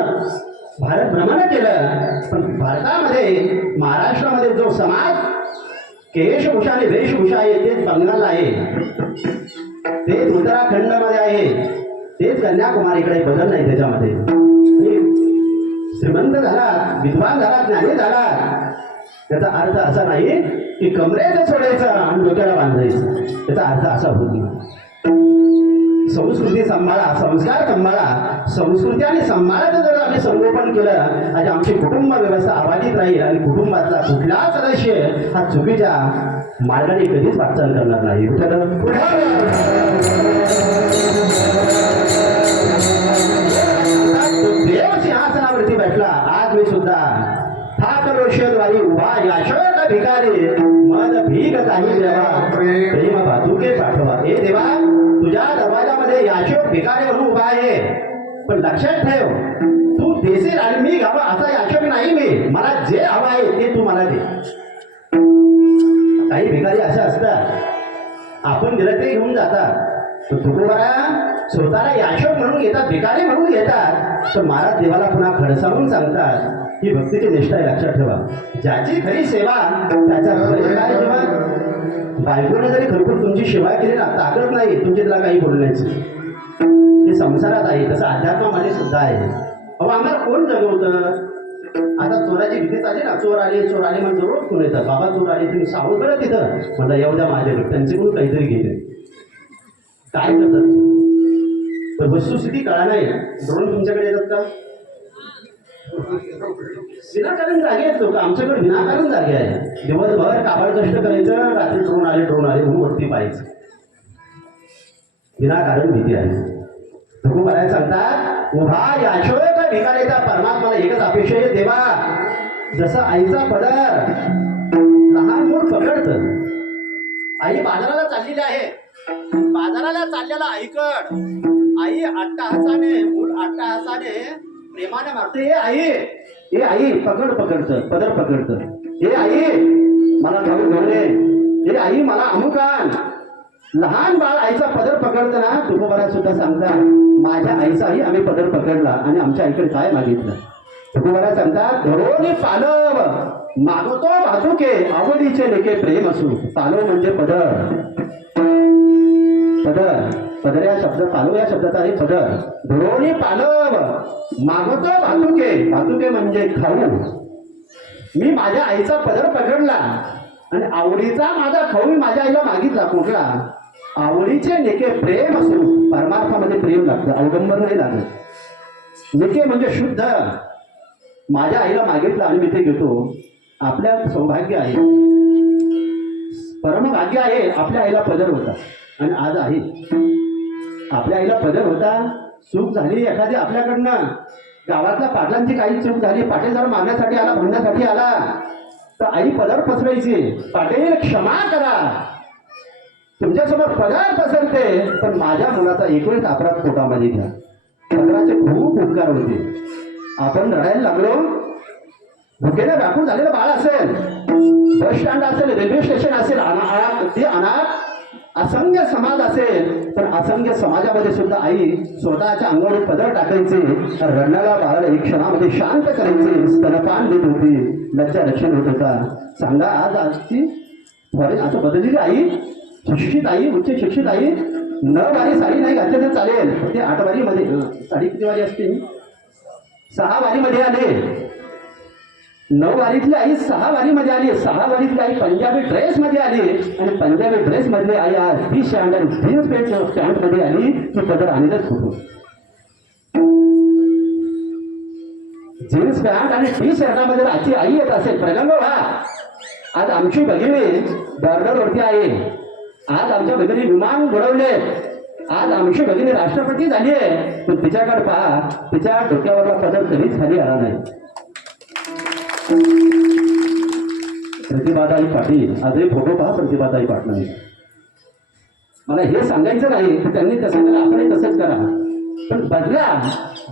भारत भ्रमण केलं, पण भारतामध्ये महाराष्ट्रामध्ये जो समाज केशभूषा आणि वेशभूषा आहे तेच बंगालला आहे, तेच उत्तराखंडमध्ये आहे, तेच कन्याकुमारीकडे बदल नाही. त्याच्यामध्ये श्रीमंत झाला, विद्वान झाला, ज्ञानी झाला, त्याचा अर्थ असा नाही की कमरेला सोडायचं आणि डोक्याला बांधायचं. त्याचा अर्थ असा होत नाही. संस्कृती सांभाळा, संस्कार सांभाळा. संस्कृती आणि संभाळाचं जर आम्ही संगोपन केलं आणि आमची कुटुंब व्यवस्था अबाधित राहील आणि कुटुंबाचा कुठला सदस्य हा चुकीच्या मार्गाने कधीच वाटचाल करणार नाही. देव सिंहासनावरती बैठला. आज मी सुद्धा ठाकरोषद्वारी उभा याशोक भिकारी मद भीक काही देवा प्रेम बाजूके पाठवा. हे देवा तुझ्या दरवाजामध्ये याशोक भिकारी म्हणून उभा आहे, पण लक्षात ठेव तू देशील आणि मी घावा असा याशोक नाही. मी मला जे हवं आहे ते तू मला दे. काही भिकारी असे असतात आपण दिलं ते घेऊन जातात, पण तुकोबारा स्वतःला याशोक म्हणून घेतात, भिकारी म्हणून घेतात, पण महाराज देवाला पुन्हा खडसावून सांगतात. ही भक्तीची निष्ठा आहे, लक्षात ठेवा. ज्याची खरी सेवा त्याच्या काय जेव्हा बायकोने जरी खरोखर तुमची सेवा केली ना, ताकद नाही तुमची त्याला काही बोलण्याची. हे संसारात आहे, तसं अध्यात्मामध्ये सुद्धा आहे. अहो आम्हाला कोण जगवतं? आता चोराची भीती चालली ना, चोर आले म्हणजे जरूर कोण येतात, बाबा चोर आले तुम्ही सावध बरं तिथं. म्हणलं येऊ द्या माझ्याकडे, त्यांच्याकडून काहीतरी घेते. काय करतात? पण वस्तुस्थिती कळा नाही. ड्रोन तुमच्याकडे येतात का? विनाकारण जागे आहेत लोक. आमच्याकडे विनाकारण जागे आहे. दिवसभर काबाड कष्ट करायचं, रात्री ड्रोन आले म्हणून वरती पाहायचं. विनाकारण भीती आहे. नको म्हणायला सांगतात उभा याशोक भिकारीचा परमात्माला एकच अपेक्षा आहे. देवा जसं आईचा पदर लहान मूल पकडत, आई बाजाराला चाललेली आहे, बाजाराला चाललेला आईकड आई अट्टहासाने मूल अट्टहासाने प्रेमाने मागते, हे आई पकडतं पदर पकडतं. हे आई मला घालून घेऊन ये. हे आई मला अमुक आण. लहान बाळ आईचा पदर पकडताना तुकोबारा सुद्धा सांगतात माझ्या आईचाही आम्ही पदर पकडला आणि आमच्या आईकडे काय मागितलं. तुकोबारा सांगतात धरोनी पालव मागवतो भातुके आवडीचे लेके प्रेम असू. पालव म्हणजे पदर. पदर पदर या शब्द पालव या शब्दाचा आहे पदर. धरोनी पालव मागवतो भातुके. भातुके म्हणजे खाऊ. मी माझ्या आईचा पदर पकडला आणि आवडीचा माझा खाऊ मी माझ्या आईला मागितला. कुठला? आवडीचे नेके प्रेम असू. परमार्थामध्ये प्रेम लागतं, अवडंबर नाही लागत. नेके म्हणजे शुद्ध. माझ्या आईला मागितलं आणि मी ते घेतो. आपल्या सौभाग्य आहे, परमभाग्य आहे. आपल्या आईला पदर होता आणि आज आहे. आपल्या आईला पदर होता. चूक झाली एखादी आपल्याकडनं, गावातल्या पाटलांची काही चूक झाली, पाटील जर मारण्यासाठी आला, भांडण्यासाठी आला, तर आई पदर पसरायची. पाटील क्षमा करा, तुमच्यासमोर पदर पसरते, पण माझ्या मुलाचा एकवेळच अपराध पोटामध्ये घ्या. पदराचे खूप उपकार होते. आपण रडायला लागलो, भुकेने व्याकुळ झालेलं बाळ असेल, बस स्टँड असेल, रेल्वे स्टेशन असेल, अनाथ असंख्य समाज असेल, पण असंख्य समाजामध्ये सुद्धा आई स्वतःच्या अंगावर पदर टाकायचे, रडणाऱ्या बाळाला एक क्षणामध्ये शांत करायचे, स्तनपान देत होती, लज्जा रक्षण होत होता. सांगा आज आजची आता बदललेली आई, शिक्षित आई, उच्च शिक्षित आई, 9 वारी साडी नाही घातली तर चालेल, ते 8 वारीमध्ये साडी किती वारी असते? 6 वारीमध्ये आले. 9 वारीतली आई 6 वारीमध्ये आली. 6 वारीतली आई पंजाबी ड्रेस मध्ये आली आणि पंजाबी ड्रेस मधली आई आज टी शर्ट आणि जीन्स पॅन्ट स्टँड मध्ये आली. ती पदर आणतच होतो. जीन्स पॅन्ट आणि टी शर्टामध्ये आजची आई येत असेल, प्रगंग व्हा. आज आमची भगिनी बॉर्डरवरती आहे. आज आमच्या भगिनी विमान बुडवले. आज आमची भगिनी राष्ट्रपती झाली आहे, पण तिच्याकडे पहा, तिच्या डोक्यावरला पदर कधीच खाली आला नाही. प्रतिभाताई पाटील, आजही फोटो पहा प्रतिभाताई पाटलांनी. मला हे सांगायचं नाही की त्यांनी तसं केलं, आपणही तसंच करा, पण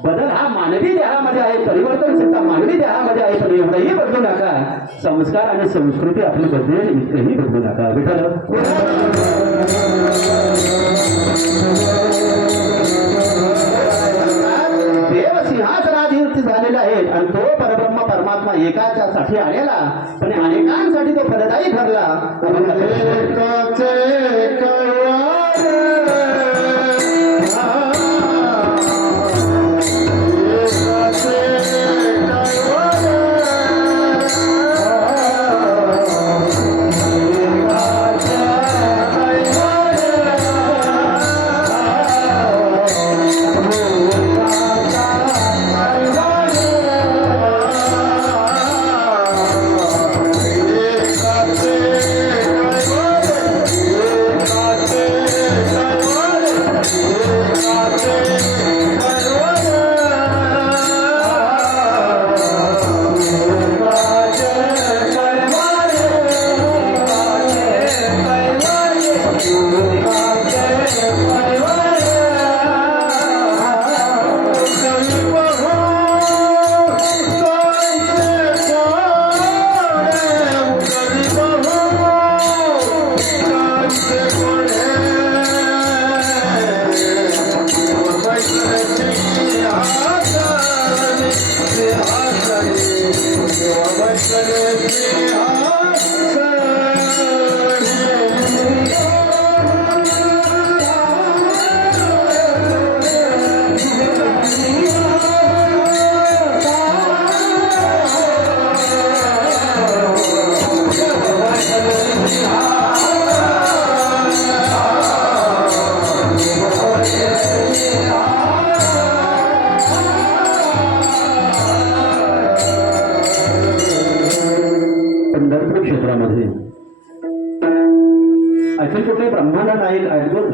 बदल हा मानवी देहामध्ये आहे, परिवर्तन सुद्धा मानवी देहामध्ये आहे. पण एवढंही बदलू नका, संस्कार आणि संस्कृती आपली बदलेल इतकंही बदलू नका. विठ्ठल देव सिंहासनाधीन झालेले आहेत आणि तो परब्रह्म परमात्मा एकाच्यासाठी आलेला, पण अनेकांसाठी तो फलदायी ठरला.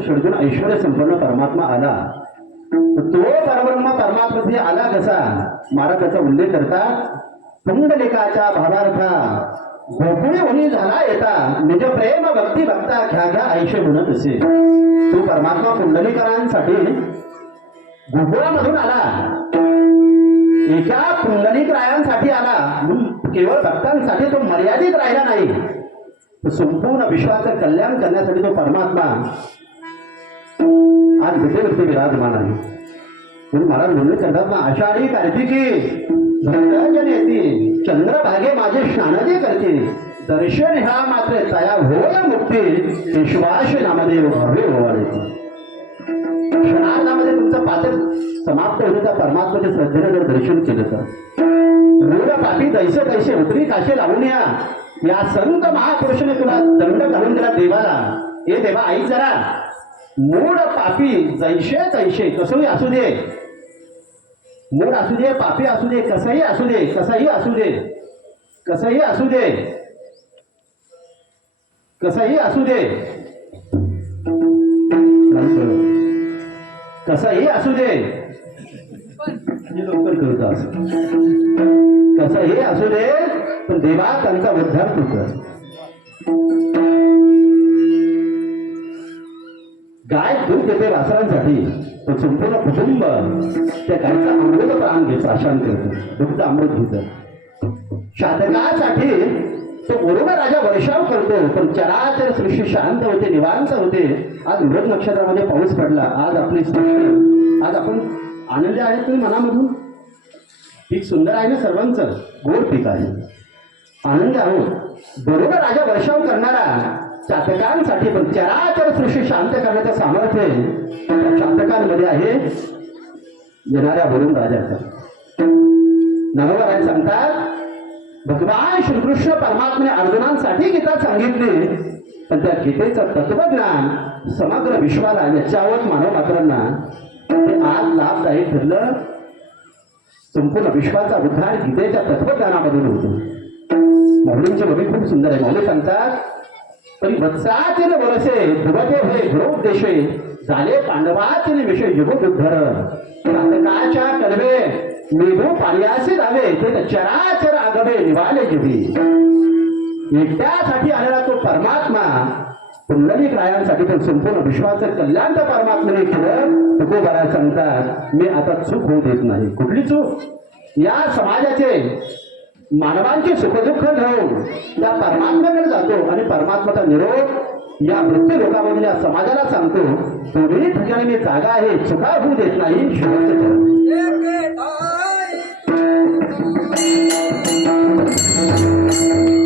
षडगुण ऐश्वर्य संपन्न परमात्मा आला. तो परब्रह्म परमात्मा आला कसा? महाराज त्याचा उल्लेख करतात. पुंडलिकाच्या भावार्था गोकुळी होणी झाला येता, निज प्रेम भक्ती भक्ता घ्या घ्या ऐशे म्हणत असे. तो परमात्मा पुंडलिकरांसाठी गोकुळामधून आला, एका पुंडलिक रायांसाठी आला. केवळ भक्तांसाठी तो मर्यादित राहिला नाही. तर संपूर्ण विश्वाचं कल्याण करण्यासाठी तो परमात्मा आज विटेवरती विराजमान आहे. म्हणून महाराज म्हणून करतात ना, आषाढी कार्तिकी भक्तजन येती, चंद्रभागे माझे स्नानजे करते, दर्शन ह्या मात्र तया होय मुक्ती, विश्वास नामदेव भवे होवाळे. क्षणार्धामध्ये तुमचं पात्र समाप्त होतं त्या परमात्म्याच्या श्रद्धेने जर दर्शन केलं तर मूळ पापी दैसे दैसे उतरी काशे लावून या संत महापुरुषाने तुला दंड घालून दिला देवाला. हे देवा आई जरा, मूळ पापी जैसे तैसे कसंही असू दे, मूळ असू दे, पापी असू दे, कसंही असू दे, कसंही असू दे, कसंही असू दे, कसंही असू दे, कसंही असू दे, लवकर करतो असं, कसंही असू दे, पण देवा त्यांचा उद्धार तू कर. गाय दूध देते वासरांसाठी, पण संपूर्ण कुटुंब त्या गायचा अमृत प्राण घेत प्राशन करतो, दुग्ध अमृत घेत. शातकासाठी तो बरोबर राजा वर्षाव करतो, पण चराचर सृष्टी शांत होते, निवांत होते. आज मृग नक्षत्रामध्ये पाऊस पडला, आज आपली सृष्टी, आज आपण आनंदी आहे तुम्ही मनामधून. पीक सुंदर आहे ना, सर्वांचं गोड पीक आहे, आनंदी आहोत. बरोबर राजा वर्षाव करणारा चातकांसाठी, पण चराचर सृष्टी शांत करण्याचं सामर्थ्य त्या चातकांमध्ये आहे, येणाऱ्या वरुण राजाचा. नवराय सांगतात, भगवान श्रीकृष्ण परमात्म्याने अर्जुनांसाठी गीता सांगितली, पण त्या गीतेचं तत्वज्ञान समग्र विश्वाला, याच्यावर मानव मात्रांना ते आज लाभदायक ठरलं. संपूर्ण विश्वाचा उद्धार गीतेच्या तत्वज्ञानामधून होतो. माऊलींची भूमी खूप सुंदर आहे. माऊली सांगतात, तरी वत्सातील वरसे ध्रुवते होय ध्रुवोपदेशे, झाले पांडवातील विषय युगोद्धर, चातकाच्या कलवे मेघू पार्यासी धावे, ते चराचर आगवे निवाले जिवी. एकट्यासाठी आलेला तो परमात्मा पुंडलिक रायांसाठी, पण संपूर्ण विश्वाचं कल्याण त्या परमात्म्याने केलं. तुकोबारा सांगतात, मी आता चूक होऊ देत नाही. कुठली चूक? या समाजाचे मानवांचे सुखदुःख घेऊन त्या परमात्म्याकडे जातो आणि परमात्म्याचा निरोप या मृत्यू लोकांमधल्या समाजाला सांगतो. दोन्ही ठिकाणी मी जागा आहे, चुका होऊ देत नाही. शेवटचं Thank you.